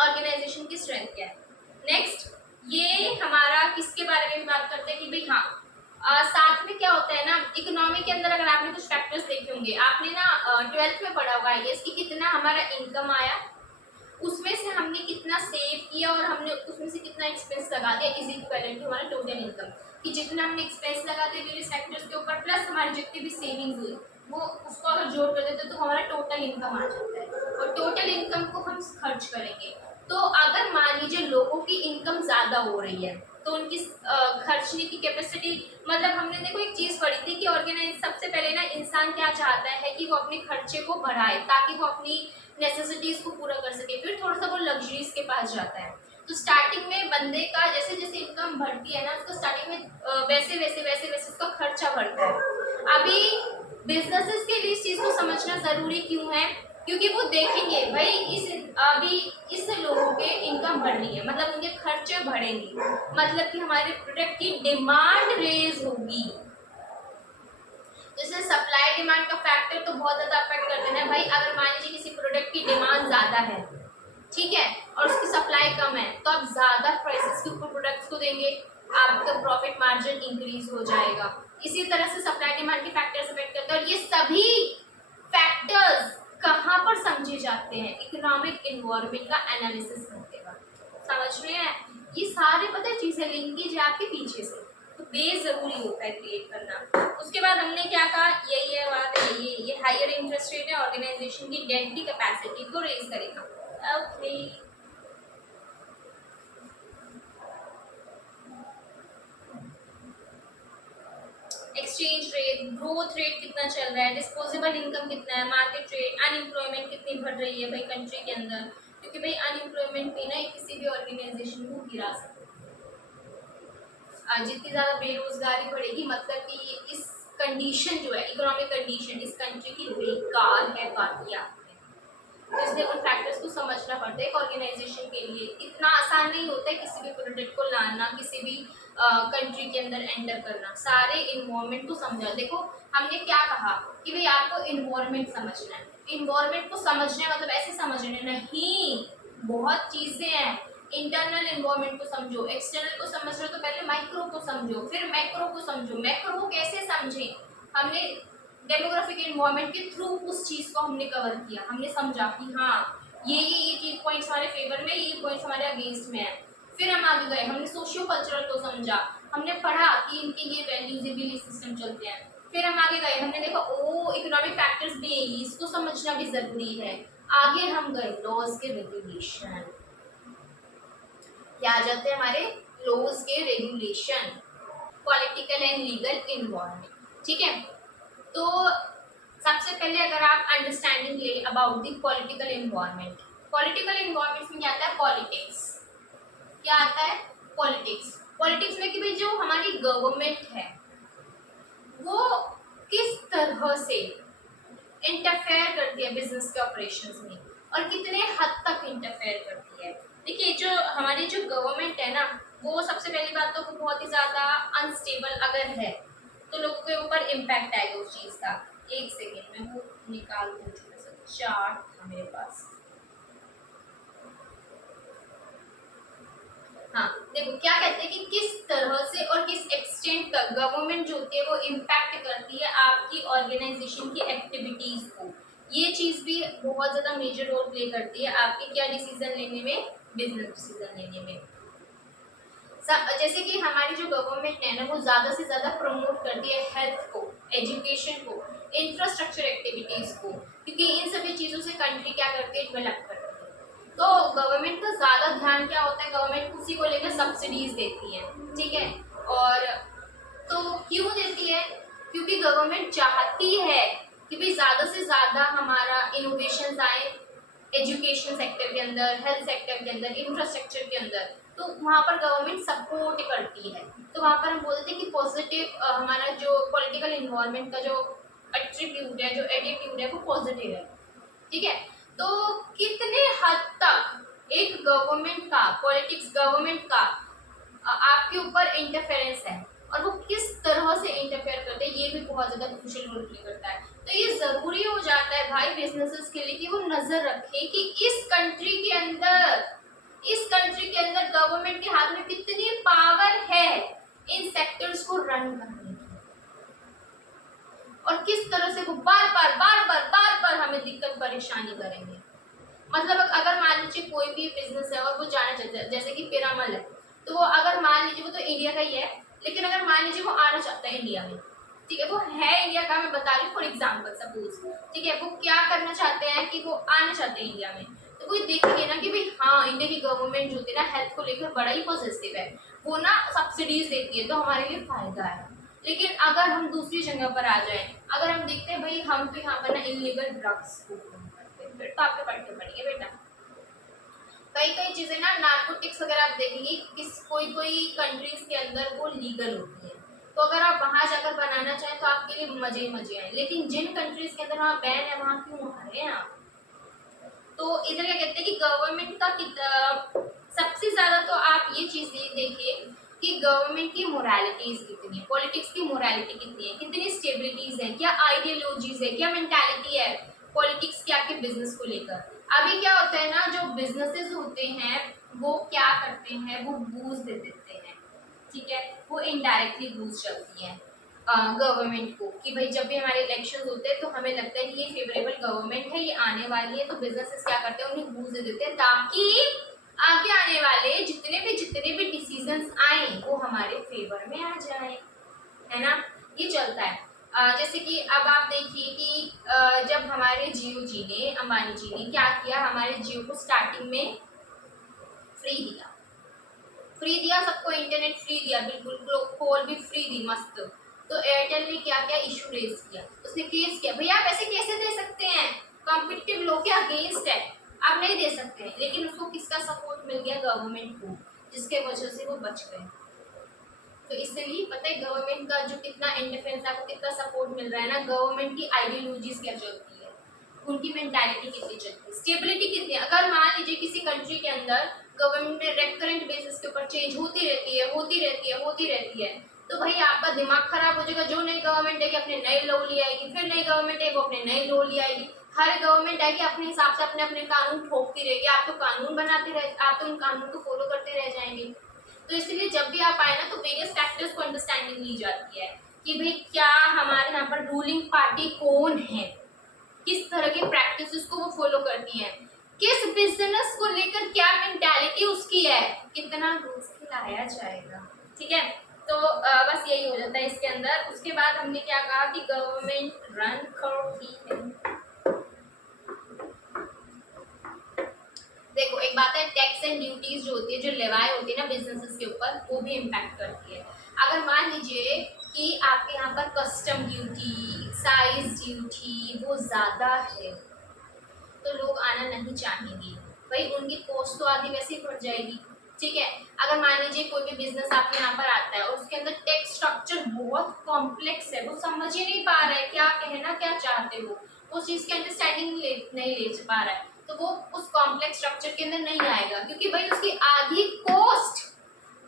ऑर्गेनाइजेशन की स्ट्रेंथ क्या है। नेक्स्ट ये हमारा किसके बारे में बात करते हैं कि भाई हाँ साथ में क्या होता है ना, इकोनॉमी के अंदर अगर आपने कुछ फैक्टर्स देखे होंगे, आपने ना 12th में पढ़ा होगा आईएएस कि कितना हमारा इनकम आया, उसमें से हमने कितना सेव किया और हमने उसमें से कितना एक्सपेंस लगा दिया इज इक्वल टू हमारा टोटल इनकम। कि जितना हमने एक्सपेंस लगा दिया वेरियस फैक्टर्स के ऊपर प्लस हमारी जितनी भी सेविंग्स हुई वो उसको अगर जोड़ कर देते तो हमारा टोटल इनकम आ जाता है। और टोटल इनकम को हम खर्च करेंगे तो अगर मान लीजिए लोगों की इनकम ज़्यादा ज़्यादा हो रही है, तो उनकी खर्चने की कैपेसिटी, मतलब हमने देखो एक चीज़ पढ़ी थी कि ऑर्गेनाइज सबसे पहले ना इंसान क्या चाहता है कि वो अपने खर्चे को बढ़ाए ताकि वो अपनी नेसेसिटीज़ को पूरा कर सके, फिर थोड़ा सा वो लग्जरीज के पास जाता है। तो स्टार्टिंग में बंदे का जैसे जैसे इनकम बढ़ती है ना, उसका स्टार्टिंग में वैसे वैसे वैसे वैसे उसका खर्चा बढ़ता है। अभी बिजनेसेस के लिए इस चीज़ को समझना ज़रूरी क्यों है, क्योंकि वो देखेंगे भाई अभी इस लोगों के इनकम बढ़ रही है, मतलब उनके खर्चे बढ़ेंगे, मतलब कि हमारे प्रोडक्ट की डिमांड रेज होगी। जैसे सप्लाई डिमांड का फैक्टर तो बहुत ज़्यादा अफेक्ट करते हैं भाई। अगर मान लीजिए किसी प्रोडक्ट की डिमांड ज़्यादा है, ठीक है, और उसकी सप्लाई कम है, तो आप ज़्यादा प्राइसेस के ऊपर प्रोडक्ट्स को देंगे, आपका प्रॉफिट मार्जिन इंक्रीज हो जाएगा। इसी तरह से सप्लाई डिमांड के फैक्टर्स अफेक्ट करते हैं, और ये सभी फैक्टर्स कहाँ पर समझे जाते हैं? इकोनॉमिक इन्वायरमेंट का एनालिसिस करते वक्त। समझ में है? ये सारे पता है चीज़ें लिंकेज है आपके पीछे से, तो बेस जरूरी होता है क्रिएट करना। उसके बाद हमने क्या कहा, यही बात है, ये हायर इंटरेस्ट रेट है ऑर्गेनाइजेशन की डेट की कैपेसिटी को रेज करेगा। Okay, exchange rate, growth rate कितना चल रहा है, डिस्पोजेबल इनकम कितना है, मार्केट रेट, अनएम्प्लॉयमेंट कितनी बढ़ रही है भाई कंट्री के अंदर, क्योंकि भाई अनएम्प्लॉयमेंट भी ना किसी भी ऑर्गेनाइजेशन को गिरा सकता है। जितनी ज़्यादा बेरोजगारी बढ़ेगी, मतलब कि इस कंडीशन जो है, इकोनॉमिक कंडीशन इस कंट्री की बेकार है, काटिया। तो इसलिए उन फैक्टर्स को समझना पड़ता है। एक ऑर्गेनाइजेशन के लिए इतना आसान नहीं होता है किसी भी प्रोडक्ट को लाना, किसी भी कंट्री के अंदर एंटर करना, सारे इन्वायरमेंट को समझा। देखो हमने क्या कहा कि भाई आपको इन्वायरमेंट समझना है, इन्वायरमेंट को समझना मतलब ऐसे समझना नहीं, बहुत चीज़ें हैं। इंटरनल इन्वायरमेंट को समझो, एक्सटर्नल को समझ रहे हो तो पहले माइक्रो को समझो, फिर मैक्रो को समझो। मैक्रो को कैसे समझे? हमने डेमोग्राफिक इन्वायरमेंट के थ्रू उस चीज़ को हमने कवर किया, हमने समझा कि हाँ ये चीज पॉइंट्स हमारे फेवर में, ये पॉइंट्स हमारे अगेंस्ट में है। फिर हम आगे गए, हमने सोशियो कल्चरल को समझा, हमने पढ़ा कि इनके ये वैल्यूज ये बिलीफ सिस्टम चलते हैं। फिर हम आगे गए, हमने देखा ओ इकोनॉमिक फैक्टर्स भी है, इसको समझना भी जरूरी है। आगे हम गए लॉज के रेगुलेशन, क्या आ जाते हैं हमारे लॉज के regulation, political and legal environment. ठीक है, तो सबसे पहले अगर आप अंडरस्टैंडिंग ले about the political environment, political environment में क्या आता है? पॉलिटिक्स। क्या आता है? पॉलिटिक्स। पॉलिटिक्स में कि भाई जो हमारी गवर्नमेंट है वो किस तरह से इंटरफेयर करती है बिजनेस के ऑपरेशंस में, और कितने हद तक इंटरफेयर करती है। देखिए जो हमारी जो गवर्नमेंट है ना, वो सबसे पहली बात तो वो बहुत ही ज़्यादा अनस्टेबल अगर है तो लोगों के ऊपर इम्पैक्ट आएगा उस चीज़ का। एक सेकेंड में वो निकाल दूँ, छोटा सा चार्ट था मेरे पास। हाँ देखो क्या कहते हैं कि किस तरह से और किस एक्सटेंट तक गवर्नमेंट जो होती है वो इम्पैक्ट करती है आपकी ऑर्गेनाइजेशन की एक्टिविटीज को। ये चीज़ भी बहुत ज़्यादा मेजर रोल प्ले करती है आपके क्या डिसीजन लेने में, बिजनेस डिसीजन लेने में। जैसे कि हमारी जो गवर्नमेंट है ना वो ज़्यादा से ज़्यादा प्रमोट करती है हेल्थ को, एजुकेशन को, इंफ्रास्ट्रक्चर एक्टिविटीज़ को, क्योंकि इन सभी चीज़ों से कंट्री क्या करती है, डेवलप करती है। तो गवर्नमेंट का ज़्यादा ध्यान क्या होता है, गवर्नमेंट उसी को लेकर सब्सिडीज देती है। ठीक है, और तो क्यों देती है? क्योंकि गवर्नमेंट चाहती है कि भाई ज़्यादा से ज़्यादा हमारा इनोवेशन आए एजुकेशन सेक्टर के अंदर, हेल्थ सेक्टर के अंदर, इंफ्रास्ट्रक्चर के अंदर, तो वहाँ पर गवर्नमेंट सपोर्ट करती है। तो वहाँ पर हम बोलते हैं कि पॉजिटिव हमारा जो पॉलिटिकल इन्वायरमेंट का जो एट्रीब्यूट है, जो एटीट्यूड है वो पॉजिटिव है। ठीक है, तो कितने हद तक एक गवर्नमेंट का, पॉलिटिक्स गवर्नमेंट का आपके ऊपर इंटरफेरेंस है और वो किस तरह से इंटरफेयर करते हैं, ये भी बहुत ज़्यादा क्रूशियल रोल प्ले करता है। तो ये ज़रूरी हो जाता है भाई बिजनेसेस के लिए कि वो नज़र रखें कि इस कंट्री के अंदर, इस कंट्री के अंदर गवर्नमेंट के हाथ में कितनी पावर है इन सेक्टर्स को रन करने की, और किस तरह से वो बार बार हमें दिक्कत परेशानी करेंगे। मतलब अगर मान लीजिए कोई भी बिजनेस है और वो जाना चाहता है, जैसे कि पिरामल है, तो वो अगर मान लीजिए वो तो इंडिया का ही है, लेकिन अगर मान लीजिए वो आना चाहता है इंडिया में, ठीक है, वो है इंडिया का, मैं बता रही हूँ फॉर एग्जाम्पल सपोज, ठीक है, वो क्या करना चाहते हैं कि वो आना चाहते हैं इंडिया में, तो वो देखेंगे ना कि भाई हाँ इंडिया की गवर्नमेंट जो होती है ना हेल्थ को लेकर बड़ा ही पॉजिटिव है, वो ना सब्सिडीज देती है, तो हमारे लिए फायदा है। लेकिन अगर हम दूसरी जगह पर आ जाए, अगर हम देखते हैं भाई हम तो यहाँ पर ना इलीगल ड्रग्स को करते हैं, फिर तो आपके पढ़ते पड़ेंगे बेटा। कई कई चीजें ना नार्कोटिक्स वगैरह आप देखेंगे किस कोई कोई कंट्रीज के अंदर वो लीगल होती है, तो अगर आप वहां जाकर बनाना चाहें तो आपके लिए मजे ही मजे आए। लेकिन जिन कंट्रीज के अंदर वहाँ बैन है वहाँ क्यों आ रहे हैं आप? तो इधर क्या कहते हैं कि गवर्नमेंट का सबसे ज्यादा तो आप ये चीज देखिए कि गवर्नमेंट की मोरालिटीज कितनी है, पॉलिटिक्स की मोरालिटी कितनी है, कितनी स्टेबिलिटीज है, क्या आइडियोलॉजीज है, क्या मेंटालिटी है पॉलिटिक्स की आपके बिजनेस को लेकर। अभी क्या होता है ना, जो बिजनेसेस होते हैं वो क्या करते हैं, वो बूज दे देते हैं, ठीक है, वो इनडायरेक्टली बूज चलती है गवर्नमेंट को कि भाई जब भी हमारे इलेक्शन होते हैं तो हमें लगता है कि ये फेवरेबल गवर्नमेंट है, ये आने वाली है, तो बिजनेसेस क्या करते हैं उन्हें बूज दे देते हैं ताकि आगे आने वाले जितने भी डिसीजंस आए वो हमारे फेवर में आ जाए, है ना, ये चलता है। जैसे कि अब आप देखिए कि जब हमारे जियो जी ने, अंबानी जी ने क्या किया, हमारे जियो को स्टार्टिंग में फ्री दिया सबको, इंटरनेट फ्री दिया, बिल्कुल कॉल भी फ्री दी मस्त। तो एयरटेल ने क्या क्या इशू रेज किया, उसने केस किया, भैया आप ऐसे कैसे दे सकते हैं, कॉम्पिटिटिव लॉ के अगेंस्ट है, आप नहीं दे सकते हैं। लेकिन उसको किसका सपोर्ट मिल गया, गवर्नमेंट को, जिसके वजह से वो बच गए। तो इसलिए पता है गवर्नमेंट का जो कितना इंडिफेंस है, आपको कितना सपोर्ट मिल रहा है ना, गवर्नमेंट की आइडियोलॉजीज क्या चलती है, उनकी मेंटालिटी कितनी चलती है, स्टेबिलिटी कितनी है। अगर मान लीजिए किसी कंट्री के अंदर गवर्नमेंट में रेकरेंट बेसिस के ऊपर चेंज होती रहती है, तो भाई आपका दिमाग खराब हो जाएगा। जो नई गवर्नमेंट है कि अपने नए लॉ ले आएगी, फिर नई गवर्नमेंट है वो अपने नए लॉ ले आएगी, हर गवर्नमेंट है कि अपने हिसाब से अपने अपने कानून ठोकती रहेगी, आप तो कानून बनाते रहे, आप तो उन कानून को फॉलो करते रह जाएंगे। तो इसलिए जब भी आप आए ना तो वेरियस फैक्टर्स को अंडरस्टैंडिंग ली जाती है कि भाई क्या हमारे यहाँ पर रूलिंग पार्टी कौन है, किस तरह के प्रैक्टिसेस को वो फॉलो करती है, किस बिजनेस को लेकर क्या मेंटालिटी उसकी है, कितना रूल्स खिलाया जाएगा, ठीक है। तो बस यही हो जाता है इसके अंदर। उसके बाद हमने क्या कहा कि गवर्नमेंट रन करती है। देखो एक बात है, टैक्स एंड ड्यूटीज जो होती है, जो लेवाई होती है ना बिजनेसेस के ऊपर, वो भी इम्पैक्ट करती है। अगर मान लीजिए कि आपके यहाँ पर कस्टम ड्यूटी, एक्साइज ड्यूटी वो ज़्यादा है तो लोग आना नहीं चाहेंगे, भाई उनकी कॉस्ट तो आधी वैसे ही बढ़ जाएगी, ठीक है। अगर मान लीजिए कोई भी बिजनेस आपके यहाँ पर आता है और उसके अंदर टैक्स स्ट्रक्चर बहुत कॉम्प्लेक्स है, वो समझ ही नहीं पा रहा है क्या कहना क्या चाहते हो, उस चीज़ की अंडरस्टैंडिंग नहीं ले पा रहा है, तो वो उस कॉम्प्लेक्स स्ट्रक्चर के अंदर नहीं आएगा, क्योंकि भाई उसकी आधी कॉस्ट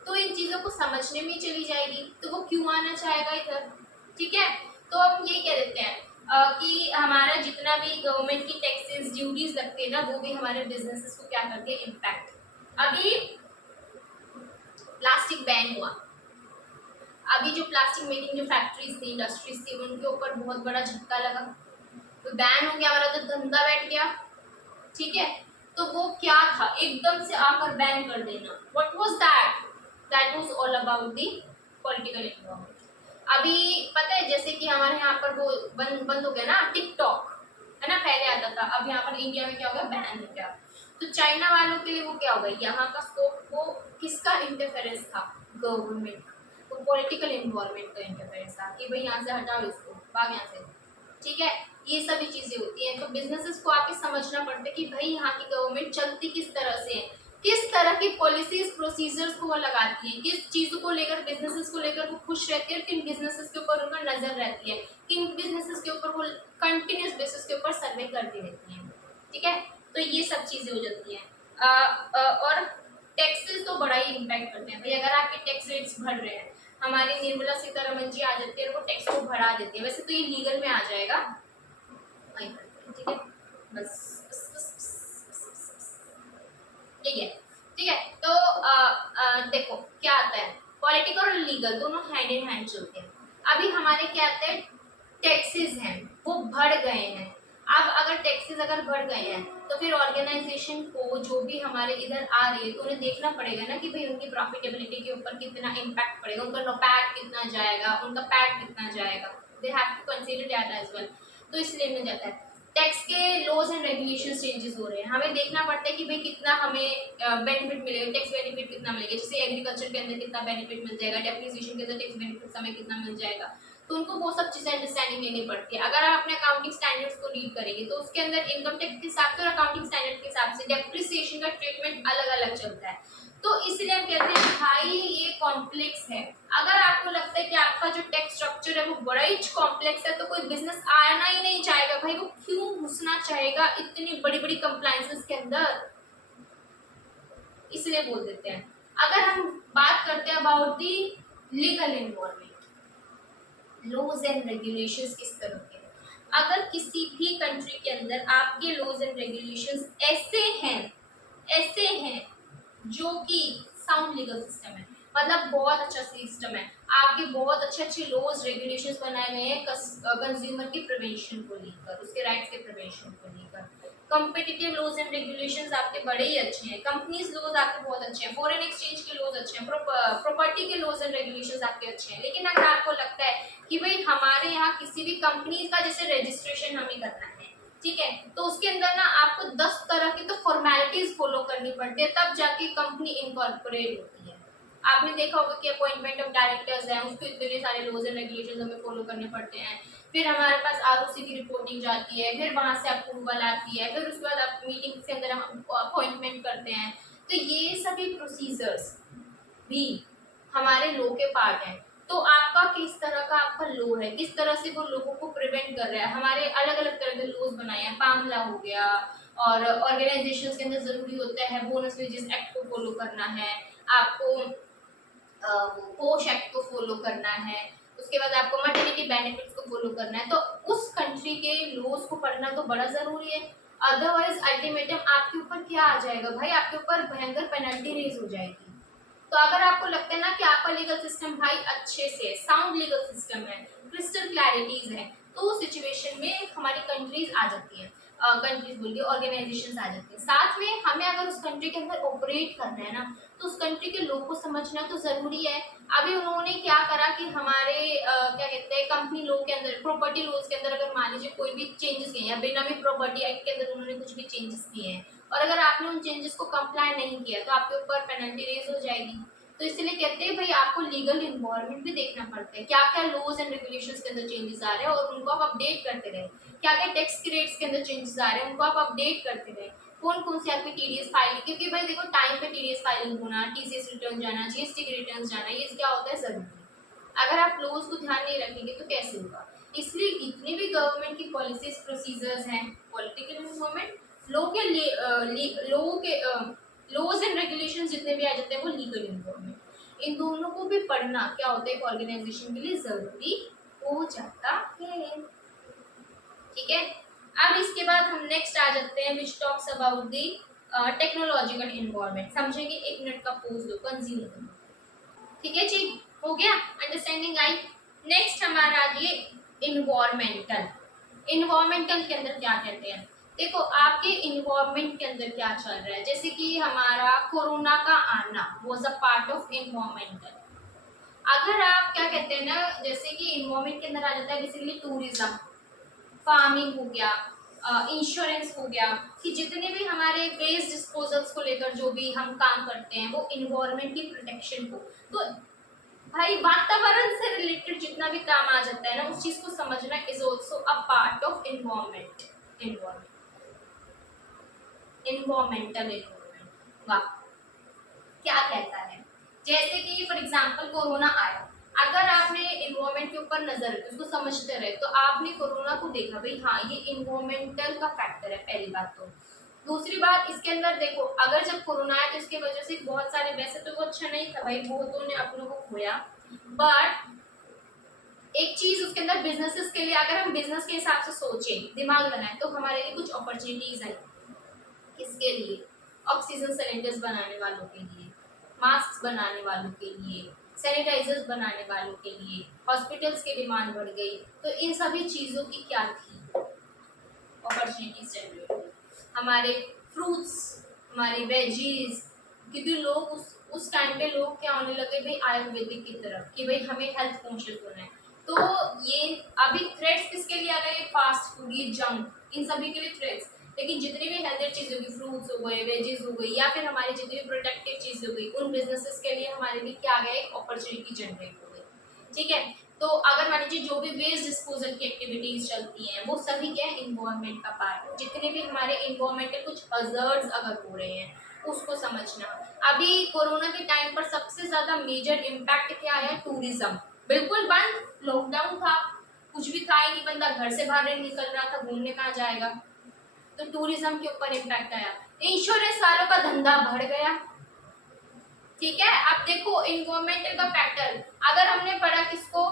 तो इन चीज़ों को समझने में चली जाएगी, तो वो क्यों आना चाहेगा इधर, ठीक है। तो हम ये कह देते हैं कि हमारा जितना भी गवर्नमेंट की टैक्सेस ड्यूटीज लगते हैं ना, वो भी हमारे बिजनेसेस को क्या करते हैं, इम्पैक्ट। अभी प्लास्टिक बैन हुआ, अभी जो प्लास्टिक मेकिंग जो फैक्ट्रीज थी, इंडस्ट्रीज थी, उनके ऊपर बहुत बड़ा झटका लगा, तो बैन हो गया, हमारा तो धंधा बैठ गया, ठीक है। तो वो क्या था, एकदम से आकर बैन कर देना, what was that, that was all about the political involvement. अभी पता है जैसे कि हमारे यहाँ पर वो बंद हो गया ना टिकटॉक, है ना, पहले आता था, अब यहाँ पर इंडिया में क्या हो गया, बैन हो गया। तो चाइना वालों के लिए वो क्या होगा, यहाँ का स्कोप वो किसका इंटरफेरेंस था, गवर्नमेंट, तो पॉलिटिकल इन्वॉल्वमेंट का इंटरफेरेंस था कि भाई यहाँ से हटाओ इसको, भाग यहाँ से, ठीक है। ये सभी चीजें होती हैं, तो बिजनेसेस को आके समझना पड़ता है कि भाई यहाँ की गवर्नमेंट चलती किस तरह से है, किस तरह की पॉलिसीज प्रोसीजर्स को वो लगाती है, किस चीज़ों को लेकर बिजनेसेस को लेकर वो खुश रहती है, किन बिजनेसेस के ऊपर उनका नजर रहती है, किन बिजनेसेस के ऊपर वो कंटिन्यूस बेसिस के ऊपर सर्वे करती रहती है, ठीक है। तो ये सब चीज़ें हो जाती हैं। और टैक्सेस तो बड़ा ही इम्पैक्ट करते हैं भाई, अगर आपके टैक्स रेट्स बढ़ रहे हैं, हमारी निर्मला सीतारमण जी आ जाती है और वो टैक्स को बढ़ा देती है, वैसे तो ये लीगल में आ जाएगा, ठीक है, बस ठीक है, ठीक है। तो देखो क्या आता है, पॉलिटिकल और लीगल दोनों हैंड इन हैंड चलते हैं। अभी हमारे क्या आते हैं, टैक्सेस हैं वो बढ़ गए हैं। अब अगर टैक्सेस अगर बढ़ गए हैं तो फिर ऑर्गेनाइजेशन को जो भी हमारे इधर आ रही है तो उन्हें देखना पड़ेगा ना कि भाई उनकी प्रॉफिटेबिलिटी के ऊपर कितना इम्पैक्ट पड़ेगा, उनका नोपैट कितना जाएगा, उनका पैट कितना जाएगा, they have to consider that as well. तो इसलिए में जाता है टैक्स के लॉज एंड रेगुलेशन चेंजेस हो रहे हैं, हमें देखना पड़ता है कि भाई कितना हमें बेनिफिट मिलेगा, टैक्स बेनिफिट कितना मिलेगा। जैसे एग्रीकल्चर के अंदर कितना बेनिफिट मिल जाएगा, डेप्रिसिएशन के अंदर टैक्स बेनिफिट हमें कितना मिल जाएगा, तो उनको वो सब चीजें अंडरस्टैंडिंग लेनी पड़ती है। अगर आप अपने अकाउंटिंग स्टैंडर्ड्स को रीड करेंगे तो उसके अंदर इनकम टैक्स के हिसाब से और अकाउंटिंग स्टैंडर्ड के हिसाब से डेप्रिसिएशन का ट्रीटमेंट अलग अलग चलता है। तो इसलिए हम कहते हैं भाई ये कॉम्प्लेक्स है। अगर आपको लगता है कि आपका जो टैक्स स्ट्रक्चर है वो बड़ा ही कॉम्प्लेक्स है तो कोई बिजनेस आना ही नहीं चाहेगा, भाई वो क्यों घुसना चाहेगा इतनी बड़ी बड़ी कंप्लायंसेस के अंदर, इसलिए बोल देते हैं। अगर हम बात करते हैं about the legal environment, laws and regulations किस तरह के हैं, अगर किसी भी कंट्री के अंदर आपके लॉज एंड रेगुलेशंस ऐसे हैं जो कि साउंड लीगल सिस्टम है, मतलब बहुत अच्छा सिस्टम है, आपके बहुत अच्छे अच्छे लॉज रेगुलेशंस बनाए हुए हैं कंज्यूमर के प्रिवेंशन को लेकर, उसके राइट्स के प्रिवेंशन को लेकर, कॉम्पिटिटिव लॉज एंड रेगुलेशंस आपके बड़े ही अच्छे हैं, कंपनीज लॉज आपके बहुत अच्छे हैं, फॉरेन एक्सचेंज के लॉज अच्छे हैं, प्रॉपर्टी के लॉज एंड रेगुलेशंस आपके अच्छे हैं। लेकिन अगर आपको लगता है कि भाई हमारे यहाँ किसी भी कंपनी का जैसे रजिस्ट्रेशन हमें करना है, ठीक है, तो उसके अंदर ना आपको 10 तरह की तो फॉर्मेलिटीज फॉलो करनी पड़ती है, तब जाके कंपनी इनकॉर्पोरेट होती है। आपने देखा होगा कि अपॉइंटमेंट ऑफ डायरेक्टर्स है, उसको इतने सारे लॉज एंड रेगुलेशंस हमें फॉलो करने पड़ते हैं, फिर हमारे पास आरओसी की रिपोर्टिंग जाती है, फिर वहां से अप्रूवल आती है, फिर उसके बाद आप मीटिंग के अंदर हम अपॉइंटमेंट करते हैं। तो ये सभी प्रोसीजर्स भी हमारे लॉ के पार्ट हैं। तो आपका किस तरह का आपका लॉ है, किस तरह से वो लोगों को प्रिवेंट कर रहा है, हमारे अलग अलग तरह के लॉज बनाए हैं, पाम लॉ हो गया, और ऑर्गेनाइजेशंस के अंदर जरूरी होता है बोनस वेजेस एक्ट को फॉलो करना है, आपको पोश एक्ट को फॉलो करना है, उसके बाद आपको मटर्निटी बेनिफिट्स को फॉलो करना है। तो उस कंट्री के लॉज को पढ़ना तो बड़ा जरूरी है, अदरवाइज अल्टीमेटम आपके ऊपर क्या आ जाएगा भाई, आपके ऊपर भयंकर पेनल्टी रेज हो जाएगी। तो अगर आपको लगता है ना कि आपका लीगल सिस्टम भाई अच्छे से साउंड लीगल सिस्टम है, क्रिस्टल क्लैरिटीज है, तो उस सिचुएशन में हमारी कंट्रीज आ जाती हैं, कंट्रीज बोलिए ऑर्गेनाइजेशंस आ जाती हैं। साथ में हमें अगर उस कंट्री के अंदर ऑपरेट करना है ना तो उस कंट्री के लोग को समझना तो जरूरी है। अभी उन्होंने क्या करा कि हमारे क्या कहते हैं कंपनी लॉ के अंदर, प्रॉपर्टी लॉज के अंदर अगर मान लीजिए कोई भी चेंजेस किए या बेनामी प्रॉपर्टी एक्ट के अंदर उन्होंने कुछ भी चेंजेस किए हैं और अगर आपने उन चेंजेस को कंप्लाई नहीं किया तो आपके ऊपर पेनल्टी रेज हो जाएगी। तो इसलिए कहते हैं भाई आपको लीगल इन्वायरमेंट भी देखना पड़ता है, क्या क्या लॉज एंड रेगुलेशंस के अंदर चेंजेस आ रहे हैं और उनको आप अपडेट करते रहे, क्या क्या टैक्स के रेट्स के अंदर चेंजेस आ रहे हैं उनको आप अपडेट करते रहे, कौन कौन सी आपकी टीडीएस फाइलिंग, क्योंकि भाई देखो टाइम पे टीडीएस फाइलिंग होना, टीसीएस रिटर्न जाना, जीएसटी के रिटर्न जाना, ये क्या होता है जरूरी। अगर आप लॉज को ध्यान नहीं रखेंगे तो कैसे होगा। इसलिए जितनी भी गवर्नमेंट की पॉलिसीज प्रोसीजर्स हैं, पॉलिटिकल इन्वॉल्वमेंट, लॉ के लॉज एंड रेगुलेशन जितने भी आ जाते हैं वो लीगल इन्वॉल्वमेंट, इन दोनों को भी पढ़ना क्या होता है एक ऑर्गेनाइजेशन के लिए जरूरी हो जाता है। ठीक है, अब इसके बाद हम नेक्स्ट आ जाते हैं which talks about the technological involvement. समझेंगे, 1 मिनट का पोज दो, कंज्यूम करो। ठीक है जी, हो गया, अंडरस्टैंडिंग आई। नेक्स्ट हमारा ये इन्वायरमेंटल। इन्वायरमेंटल के अंदर क्या कहते हैं, देखो आपके इन्वायरमेंट के अंदर क्या चल रहा है, जैसे कि हमारा कोरोना का आना was a part of environmental. अगर आप क्या कहते हैं ना, जैसे कि इन्वायरमेंट के अंदर आ जाता है बेसिकली टूरिज्म, फार्मिंग हो गया, इंश्योरेंस हो गया, कि जितने भी हमारे वेस्ट डिस्पोजल्स को लेकर जो भी हम काम करते हैं वो इन्वायरमेंट की प्रोटेक्शन को, तो भाई वातावरण से रिलेटेड जितना भी काम आ जाता है ना उस चीज को समझना is also a part of environment. Environmental environment वाह क्या कहता है, जैसे कि फॉर एग्जांपल कोरोना आया, अगर आपने इन्वायरमेंट के ऊपर नजर रखी उसको समझते रहे तो आपने कोरोना को देखा भाई हाँ ये इन्वायरमेंटल का फैक्टर है, पहली बात। तो दूसरी बात इसके अंदर देखो, अगर जब कोरोना आया तो इसके वजह से बहुत सारे, वैसे तो वो अच्छा नहीं था भाई, बहुतों ने अपनों को खोया, बट एक चीज उसके अंदर बिजनेसेस के लिए, अगर हम बिजनेस के हिसाब से सोचें, दिमाग लगाएं, तो हमारे लिए कुछ अपॉर्चुनिटीज आई। किसके लिए, ऑक्सीजन सिलेंडर्स बनाने वालों के लिए, मास्क बनाने वालों के लिए, सैनिटाइजर्स बनाने वालों के लिए, हॉस्पिटल्स की डिमांड बढ़ गई, तो इन सभी चीज़ों की क्या थी, अपॉर्चुनिटीज जनरेट हुई। हमारे फ्रूट्स, हमारी वेजीज, क्योंकि लोग उस टाइम पे लोग क्या होने लगे भाई आयुर्वेदिक की तरफ, कि भाई हमें हेल्थ कॉन्शियस होना है, तो ये अभी थ्रेड्स किसके लिए आ गए, फास्ट फूड, ये जंक, इन सभी के लिए थ्रेड्स। लेकिन जितनी भी हेल्दी चीज होगी, फ्रूट्स हो गए, वेजेस हो गई, या फिर हमारी जितनी भी प्रोडक्टिव चीज हो गई, उन बिजनेसेस के लिए हमारे लिए क्या आ गया, एक अपॉर्चुनिटी जनरेट हो गई। ठीक है, तो अगर मान लीजिए जो भी वेस्ट डिस्पोजल की एक्टिविटीज चलती हैं वो सभी क्या है, इन्वायरमेंट का पार्ट है। जितने भी हमारे इन्वायरमेंटल कुछ हजार्ड्स अगर हो रहे हैं उसको समझना। अभी कोरोना के टाइम पर सबसे ज्यादा मेजर इम्पैक्ट क्या आया, टूरिज्म बिल्कुल बंद, लॉकडाउन था, कुछ भी था ही नहीं, बंदा घर से बाहर नहीं निकल रहा था, घूमने कहाँ जाएगा, तो टूरिज्म के ऊपर इम्पैक्ट आया। इंश्योरेंस वालों का धंधा बढ़ गया। ठीक है, अब देखो इन्वायरमेंटल का फैक्टर, अगर हमने पढ़ा किसको,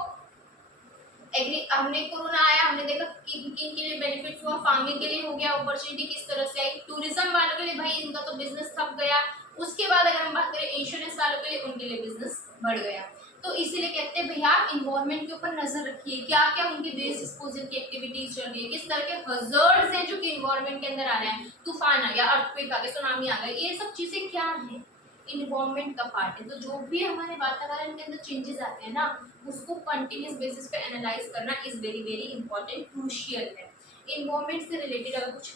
एग्री, हमने कोरोना आया, हमने देखा किन किन के लिए बेनिफिट्स हुआ, फार्मिंग के लिए हो गया, अपॉर्चुनिटी किस तरह से आई, टूरिज्म वालों के लिए भाई इनका तो बिजनेस थक गया। उसके बाद अगर हम बात करें इंश्योरेंस वालों के लिए, उनके लिए बिजनेस बढ़ गया। तो इसीलिए कहते हैं भैया इन्वायरमेंट के ऊपर नजर रखिए, क्या क्या उनकी वेस्ट डिस्पोजल की एक्टिविटीज चल रही है, किस तरह के हजार्ड्स हैं जो कि इन्वायरमेंट के अंदर आ रहे हैं, तूफान आ गया, अर्थक्वेक आ गया, सुनामी आ गया, ये सब चीजें क्या है, इन्वायरमेंट का पार्ट है। तो जो भी हमारे वातावरण के अंदर चेंजेस आते हैं ना, उसको कंटिन्यूस बेसिस पे एनालाइज करना is very very important, crucial है। इन्वायरमेंट से रिलेटेड अगर कुछ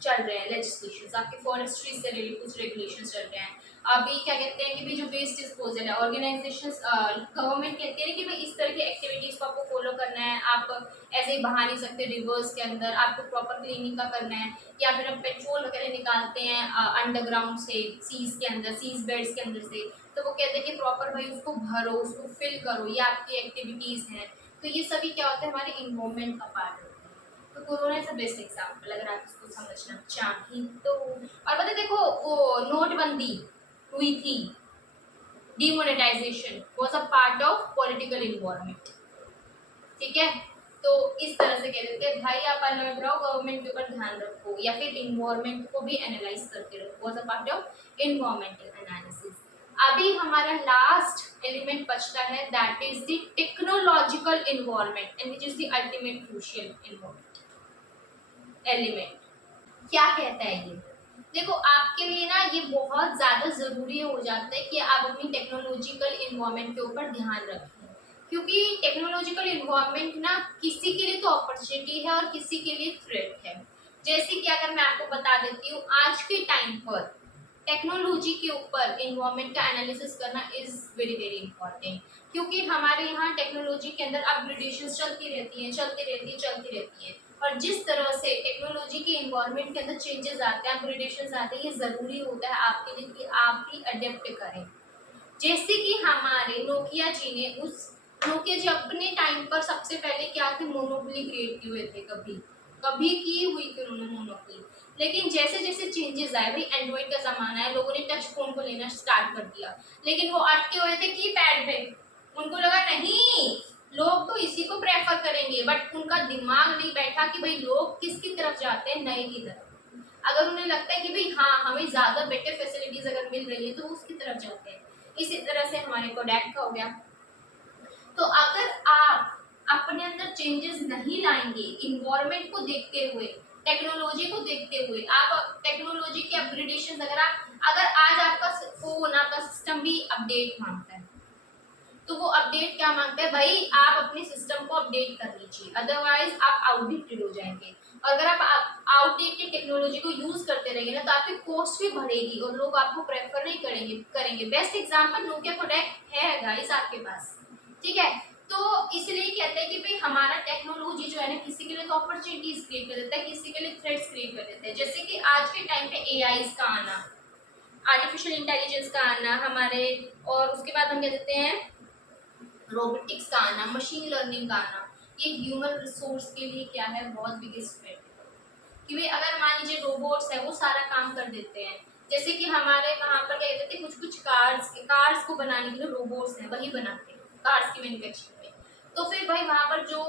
चल रहे हैं लेजिस्लेशन, आपके फॉरेस्ट्री से रिलेटेड कुछ रेगुलेशन चल रहे हैं, अभी क्या कहते हैं कि भाई जो वेस्ट डिस्पोजल है, ऑर्गेनाइजेशंस, गवर्नमेंट कहते हैं कि भाई इस तरह की एक्टिविटीज को आपको फॉलो करना है, आप ऐसे ही बहा नहीं सकते रिवर्स के अंदर, आपको प्रॉपर क्लीनिंग का करना है, या फिर हम पेट्रोल वगैरह निकालते हैं अंडरग्राउंड से, सीज के अंदर, सीज बेड्स के अंदर से, तो वो कहते हैं कि प्रॉपर भाई उसको भरो, उसको फिल करो, ये आपकी एक्टिविटीज हैं। तो ये सभी क्या होता है, हमारे इन्वायरमेंट का पार्ट होता है। तो corona is a best example अगर आप इसको समझना चाहें तो। और पता है, देखो वो नोटबंदी हुई थी, demonetisation was a part of political environment. ठीक है, तो इस तरह से कह देते हैं भाई आप अलर्ट रहो, गवर्नमेंट के ऊपर ध्यान रखो, या फिर इन्वायरमेंट को भी एनालाइज करते रहो, was a part of environmental analysis. अभी हमारा लास्ट एलिमेंट बचता है, that is the technological environment and which is the ultimate crucial environment element. क्या कहता है ये, देखो आपके लिए ना ये बहुत ज्यादा जरूरी हो जाता है कि आप अपनी टेक्नोलॉजिकल इन्वायरमेंट के ऊपर ध्यान रखें, क्योंकि टेक्नोलॉजिकल इन्वायरमेंट ना किसी के लिए तो अपॉर्चुनिटी है और किसी के लिए थ्रेट है। जैसे कि अगर मैं आपको बता देती हूँ, आज के टाइम पर टेक्नोलॉजी के ऊपर इन्वायरमेंट का एनालिसिस करना इज वेरी वेरी इंपॉर्टेंट, क्योंकि हमारे यहाँ टेक्नोलॉजी के अंदर अपग्रेडेशन चलती रहती हैं। और जिस तरह से टेक्नोलॉजी के इन्वायरमेंट के अंदर चेंजेस आते हैं, अपग्रेडेशन आते हैं, ये जरूरी होता है आपके लिए कि आप भी अडेप्ट करें। जैसे कि हमारे नोकिया जी ने, उस नोकिया जी अपने टाइम पर सबसे पहले क्या थे, मोनोपोली क्रिएट किए हुए थे, कभी कभी की हुई थी उन्होंने मोनोपोली। लेकिन जैसे जैसे चेंजेस आए, भाई एंड्रॉइड का जमाना है, लोगों ने टच फोन को लेना स्टार्ट कर दिया, लेकिन वो अटके हुए थे कीपैड पे। उनको लगा नहीं, लोग तो इसी को प्रेफर करेंगे, बट उनका दिमाग नहीं बैठा कि भाई लोग किसकी तरफ जाते हैं, नए की तरफ। अगर उन्हें लगता है कि भाई हाँ हमें ज्यादा बेटर फैसिलिटीज अगर मिल रही है तो वो उसकी तरफ जाते हैं। इसी तरह से हमारे कोडैक का हो गया। तो अगर आप अपने अंदर चेंजेस नहीं लाएंगे, इन्वायरमेंट को देखते हुए, टेक्नोलॉजी को देखते हुए, आप टेक्नोलॉजी के अपग्रेडेशन, अगर आज आपका फोन, आपका सिस्टम भी अपडेट मांगता है, तो वो अपडेट क्या मांगता है, भाई आप अपने सिस्टम को अपडेट कर लीजिए, अदरवाइज आप आउटडेटेड हो जाएंगे। और अगर आप आउटडेटेड टेक्नोलॉजी को यूज करते रहेंगे ना, तो आपकी कॉस्ट भी बढ़ेगी और लोग आपको प्रेफर नहीं करेंगे। बेस्ट एग्जांपल नोकिया प्रोडक्ट है गाइस आपके पास। ठीक है, तो इसलिए कहते हैं कि भाई हमारा टेक्नोलॉजी जो है ना, किसी के लिए तो अपॉर्चुनिटीज क्रिएट कर देता है, किसी के लिए थ्रेट्स क्रिएट कर देता है। जैसे कि आज के टाइम पे एआई का आना, आर्टिफिशियल इंटेलिजेंस का आना हमारे, और उसके बाद हम कह देते हैं रोबोटिक्स का आना, मशीन लर्निंग का आना, ये ह्यूमन रिसोर्स के लिए क्या है, बहुत बिगेस्ट थ्रेट है। कि भाई अगर मान लीजिए रोबोट्स है, वो सारा काम कर देते हैं। जैसे कि हमारे वहाँ पर क्या कहते थे, कुछ कुछ कार्स को बनाने के लिए रोबोट्स हैं, वही बनाते हैं कार्स की मैन्युफैक्चरिंग में। तो फिर भाई वहाँ पर जो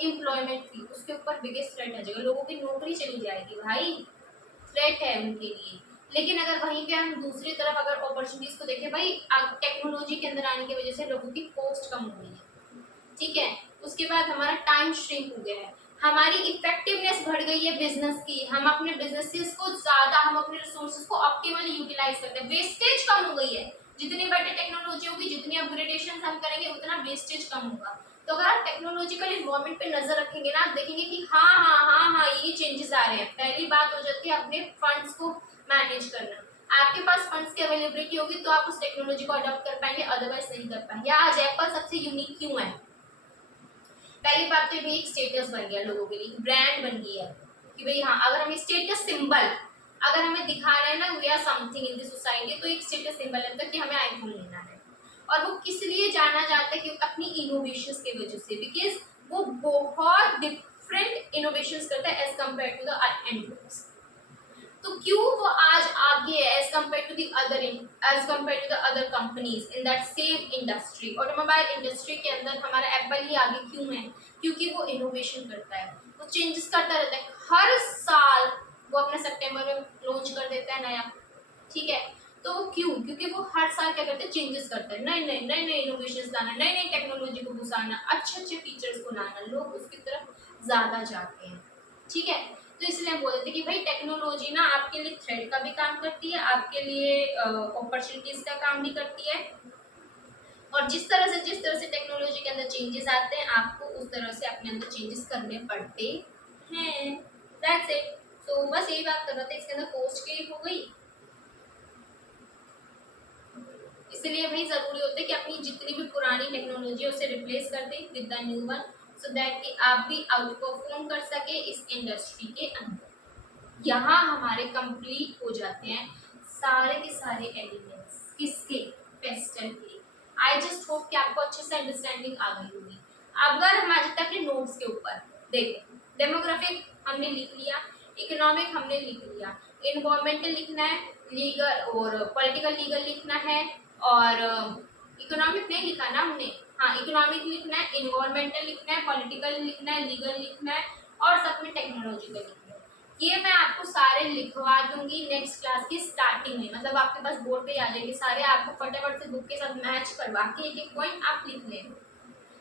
एम्प्लॉयमेंट थी उसके ऊपर बिगेस्ट थ्रेट आ जाएगा, लोगों की नौकरी चली जाएगी भाई, थ्रेट है उनके लिए। लेकिन अगर वहीं पे हम दूसरी तरफ अगर अपॉर्चुनिटीज को देखें, भाई टेक्नोलॉजी के अंदर आने की वजह से लोगों की कॉस्ट कम हो गई है। ठीक है, उसके बाद हमारा टाइम श्रिंक हो गया है, हमारी इफेक्टिवनेस बढ़ गई है बिजनेस की, हम अपने बिजनेसेस को ज्यादा, हम अपने रिसोर्सेज को ऑप्टिमली यूटिलाइज करते हैं, वेस्टेज कम हो गई है। जितनी बेटर टेक्नोलॉजी होगी, जितनी अपग्रेडेशन हम करेंगे, उतना वेस्टेज कम होगा। तो अगर आप टेक्नोलॉजिकल इन्वायरमेंट पे नजर रखेंगे ना, आप देखेंगे कि हाँ हाँ हाँ हाँ ये चेंजेस आ रहे हैं। पहली बात हो जाती है अपने फंड्स को मैनेज करना। आपके पास फंड्स की अवेलेबिलिटी होगी तो आप उस टेक्नोलॉजी को अडॉप्ट कर पाएंगे, अदरवाइज नहीं कर पाएंगे। आज एप्पल सबसे यूनिक क्यों है? पहली बात तो ये एक स्टेटस बन गया लोगों के लिए, ब्रांड बन गई है कि भाई हाँ, अगर हमें स्टेटस सिंबल, अगर हमें दिखाना है ना we are something in the society, तो एक स्टेटस सिंबल है तो कि हमें आईफोन लेना है। और वो किस लिए जाना जाता है? क्योंकि अपनी इनोवेशंस की वजह से, बिकॉज वो बहुत डिफरेंट इनोवेशंस करता है as compare to the androids. तो क्यों वो आज आगे है as compare to the other, as compare to the other companies in that same industry? Automobile industry के अंदर हमारा एप्पल ही आगे क्यों है? क्योंकि वो इनोवेशन करता है, वो चेंजेस करता रहता है। हर साल वो अपने सितंबर में लॉन्च कर देता है नया, ठीक है? तो वो क्यों? क्योंकि वो हर साल क्या करते हैं, चेंजेस करते हैं, नए नए इनोवेशंस लाना, नई नई टेक्नोलॉजी को घुसाना, अच्छे अच्छे फीचर्स को लाना, लोग उसकी तरफ ज्यादा जाते हैं, ठीक है? तो इसलिए हम बोलते हैं कि भाई टेक्नोलॉजी ना आपके लिए थ्रेड का भी काम करती है, आपके लिए अपॉर्चुनिटीज का काम भी करती है। और जिस तरह से टेक्नोलॉजी के अंदर चेंजेस आते हैं, आपको उस तरह से अपने अंदर चेंजेस करने पड़ते हैं। That's it. तो बस यही बात कर रहा था, इसके अंदर पोस्ट की हो गई। इसलिए भाई जरूरी होता है कि अपनी जितनी भी पुरानी टेक्नोलॉजी है उसे रिप्लेस कर दें with the new one, so that कि आप भी आउट परफॉर्म कर सके इस इंडस्ट्री के अंदर। यहाँ हमारे कंप्लीट हो जाते हैं सारे के सारे एलिमेंट्स किसके, पेस्टल के। आई जस्ट होप कि आपको अच्छे से अंडरस्टैंडिंग आ गई होगी। अगर हम आ जाते हैं अपने नोट्स के ऊपर, देखें डेमोग्राफिक हमने लिख लिया, इकोनॉमिक हमने लिख लिया, इन्वायरमेंटल लिखना है, लीगल और पॉलिटिकल लीगल लिखना है, और इकोनॉमिक नहीं लिखा ना हमने, हाँ इकोनॉमिक लिखना है, इन्वायरमेंटल लिखना है, पॉलिटिकल लिखना है, लीगल लिखना है, और सब में टेक्नोलॉजिकल लिखना है। ये मैं आपको सारे लिखवा दूंगी नेक्स्ट क्लास की स्टार्टिंग में, मतलब आपके पास बोर्ड पे आ जाएंगे सारे, आपको फटाफट से बुक के साथ मैच करवा के एक एक पॉइंट आप लिख लें।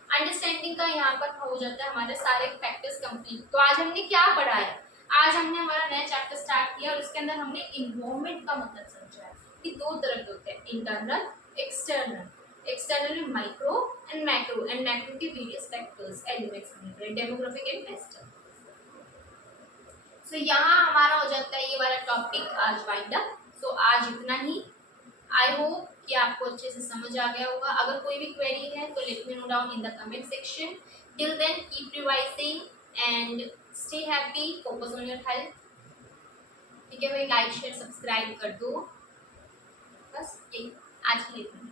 अंडरस्टैंडिंग का यहाँ पर हो जाता है हमारे सारे फैक्टर्स कंप्लीट। तो आज हमने क्या पढ़ा है? आज हमने हमारा नया चैप्टर स्टार्ट किया और उसके अंदर हमने इन्वायरमेंट का मतलब समझा है कि दो तरह के होते हैं, इंटरनल, एक्सटर्नल। एक्सटर्नल में micro and macro, and macro के वेरियस फैक्टर्स एलिमेंट्स हैं, डेमोग्राफिक एंड पेस्टल। सो यहाँ हमारा हो जाता है ये वाला टॉपिक आज वाइंड अप। सो आज इतना ही। आई होप कि आपको अच्छे से समझ आ गया होगा। अगर कोई भी क्वेरी है तो let me know down in the comment section. Till then keep revising and stay happy, focus on your health. ठीक है भाई, लाइक शेयर सब्सक्राइब कर दो। बस यही आज के लिए।